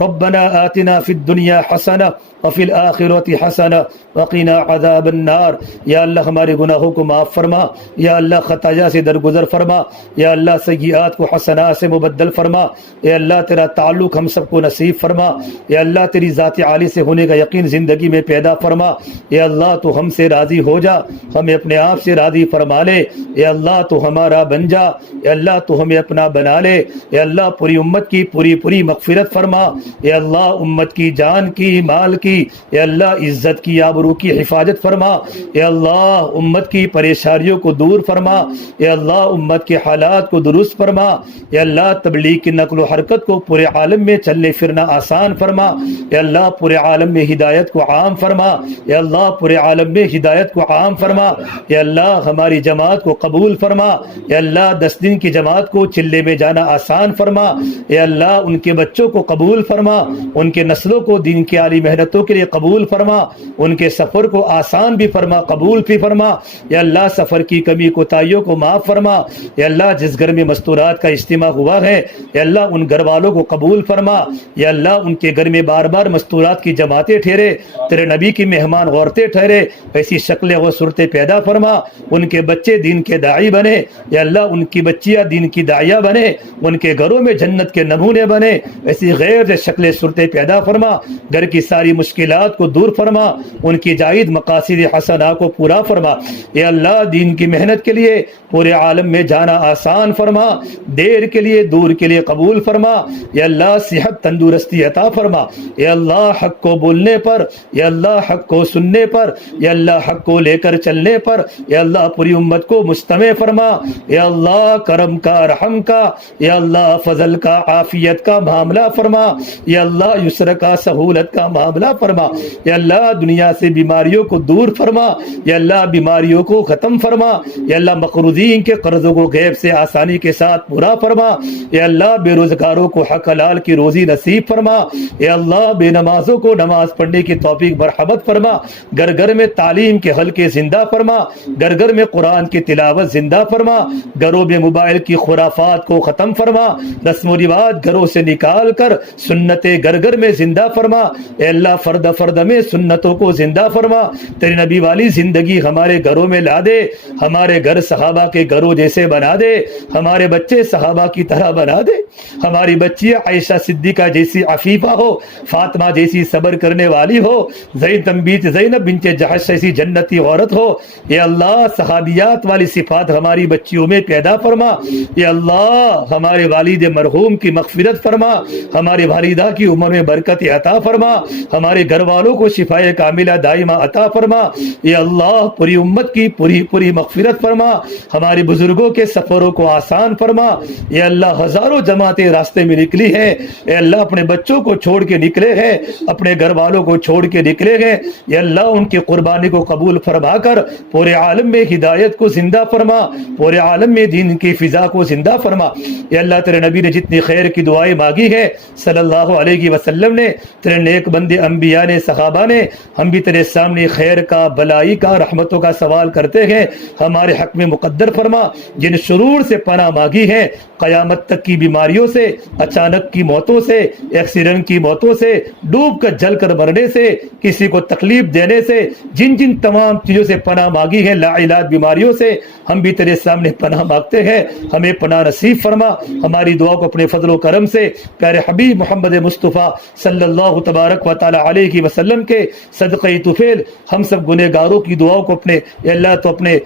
ربنا آتنا في الدنيا حسنة وفي الآخرة حسنة وقنا عذاب النار۔ یا اللہ ہمارے گناہوں کو معاف فرما، یا اللہ خطایا سے درگزر فرما، یا اللہ سیئات کو حسنات سے مبدل فرما، یا اللہ تیرا تعلق ہم سب کو نصیب فرما، یا اللہ تیری ذات عالی سے ہونے کا یقین زندگی میں پیدا فرما، یا اللہ تو ہم سے راضی ہو جا، ہمیں اپنے آپ سے راضی فرما لے، یا اللہ تو ہمارا بن جا، یا اللہ تو ہمیں اپنا بنا لے، یا اللہ پوری امت کی پوری مغفرت فرما، یا اللہ امت کی جان کی مال کی، یا اللہ عزت کی آبرو کی حفاظت فرما، یا اللہ امت کی پریشانیوں کو دور فرما، یا اللہ امت کے حالات کو درست فرما، یا اللہ تبلیغ کی نقل و حرکت کو پورے عالم میں چلنے پھرنا آسان فرما، یا اللہ پورے عالم میں ہدایت کو عام فرما، یا اللہ پورے عالم میں ہدایت کو عام فرما، یا اللہ ہماری جماعت کو قبول فرما، یا اللہ 10 دن کی جماعت کو چلے میں جانا آسان فرما، یا اللہ ان کے بچوں کو قبول فرما۔ فرما، ان کے نسلوں کو دین کی عالی محنتوں کے لیے قبول فرما، ان کے سفر کو آسان بھی فرما، قبول بھی فرما۔ یا اللہ سفر کی کمی کوتاہیوں کو معاف فرما۔ یا اللہ جس گھر میں مستورات کا اجتماع ہوا ہے یا اللہ ان گھر والوں کو قبول فرما۔ یا اللہ ان کے گھر میں بار بار مستورات کی جماعتیں ٹھہرے، تیرے نبی کی مہمان عورتیں ٹھہرے، ایسی شکلیں و صورتیں پیدا فرما، ان کے بچے دین کے داعی بنے۔ یا اللہ ان کی بچیاں دین کی داعیہ بنے، ان کے گھروں میں جنت کے نمونے بنے، ایسی غیر شکلیں صورتیں پیدا فرما، گھر کی ساری مشکلات کو دور فرما، ان کی جائید مقاصد حسنہ کو پورا فرما۔ یا اللہ دین کی محنت کے لیے پورے عالم میں جانا آسان فرما، دیر کے لیے دور کے لیے قبول فرما۔ یا اللہ صحت تندرستی عطا فرما۔ یا اللہ حق کو بولنے پر، یا اللہ حق کو سننے پر، یا اللہ حق کو لے کر چلنے پر، یا اللہ پوری امت کو مجتمع فرما۔ یا اللہ کرم کا، رحم کا، یا اللہ فضل کا، عافیت کا معاملہ فرما۔ یا اللہ یسر کا، سہولت کا معاملہ فرما۔ یا اللہ دنیا سے بیماریوں کو دور فرما۔ یا اللہ بیماریوں کو ختم فرما۔ یا اللہ مقروضین کے قرضوں کو غیب سے آسانی کے ساتھ پورا فرما۔ یا اللہ بے روزگاروں کو حق حلال کی روزی نصیب فرما۔ یا اللہ بے نمازوں کو نماز پڑھنے کی توفیق مرحمت فرما۔ گھر گھر میں تعلیم کے حلقے زندہ فرما، گھر گھر میں قرآن کی تلاوت زندہ فرما، گھروں میں موبائل کی خرافات کو ختم فرما، رسم و رواج گھروں سے نکال کر سنتیں گھر گھر میں زندہ فرما۔ اے اللہ فرد فرد میں سنتوں کو زندہ فرما، تیری نبی والی زندگی ہمارے گھروں میں لا دے، ہمارے گھر صحابہ کے گھروں جیسے بنا دے، ہمارے بچے صحابہ کی طرح بنا دے، ہماری بچیاں عائشہ صدیقہ جیسی عفیفہ ہو، فاطمہ جیسی صبر کرنے والی ہو، زینب بنت جحش ایسی جنتی عورت ہو۔ یا اللہ صحابیات والی صفات ہماری بچیوں میں پیدا فرما۔ یا اللہ ہمارے والد مرحوم کی مغفرت فرما، ہماری والدہ کی عمر میں برکت عطا فرما، ہمارے گھر والوں کو شفائے کاملہ دائمہ عطا فرما۔ یا اللہ پوری امت کی پوری مغفرت فرما، ہمارے بزرگوں کے سفروں کو آسان فرما۔ یا اللہ ہزاروں جماعتیں راستے میں نکلی ہیں، اے اللہ اپنے بچوں کو چھوڑ کے نکلے ہیں، اپنے گھر والوں کو چھوڑ کے نکلے ہیں، یا اللہ ان کی قربانی کو قبول فرما کر پورے عالم میں ہدایت کو زندہ فرما، پورے عالم میں دین کی فضا کو زندہ فرما۔ یا اللہ تیرے نبی نے جتنی خیر کی دعائیں مانگی ہیں صلی اللہ علیہ وسلم نے، تیرے نیک بندے انبیاء نے، صحابہ نے، ہم بھی تیرے سامنے خیر کا، بلائی کا، رحمتوں کا سوال کرتے ہیں، ہمارے حق میں مقدر فرما۔ جن شرور سے پناہ مانگی ہے، قیامت تک کی بیماریوں سے، اچانک کی موتوں سے، ایکسیڈنٹ کی موتوں سے، ڈوب کر جل کر مرنے سے، کسی کو تکلیف دینے سے، جن جن تمام چیزوں سے پناہ مانگی ہے، لا علاج بیماریوں سے، ہم بھی تیرے سامنے پناہ مانگتے ہیں، ہمیں پناہ نصیب فرما۔ ہماری دعا کو اپنے فضل و کرم سے پیارے حبیب محمد مصطفیٰ صلی اللہ تبارک و تعالی علیہ وسلم کے صدقہ طفیل ہم سب گنہگاروں کی دعاؤں کو اپنے اللہ تو اپنے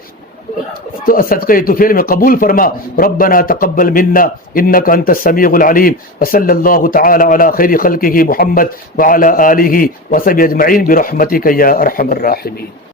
صدقہ طفیل میں قبول فرما۔ ربنا تقبل منا انك انت السميع العليم وصلى الله تعالى على خير خلقه محمد وعلى آله وصحبه اجمعين برحمتك يا ارحم الراحمين۔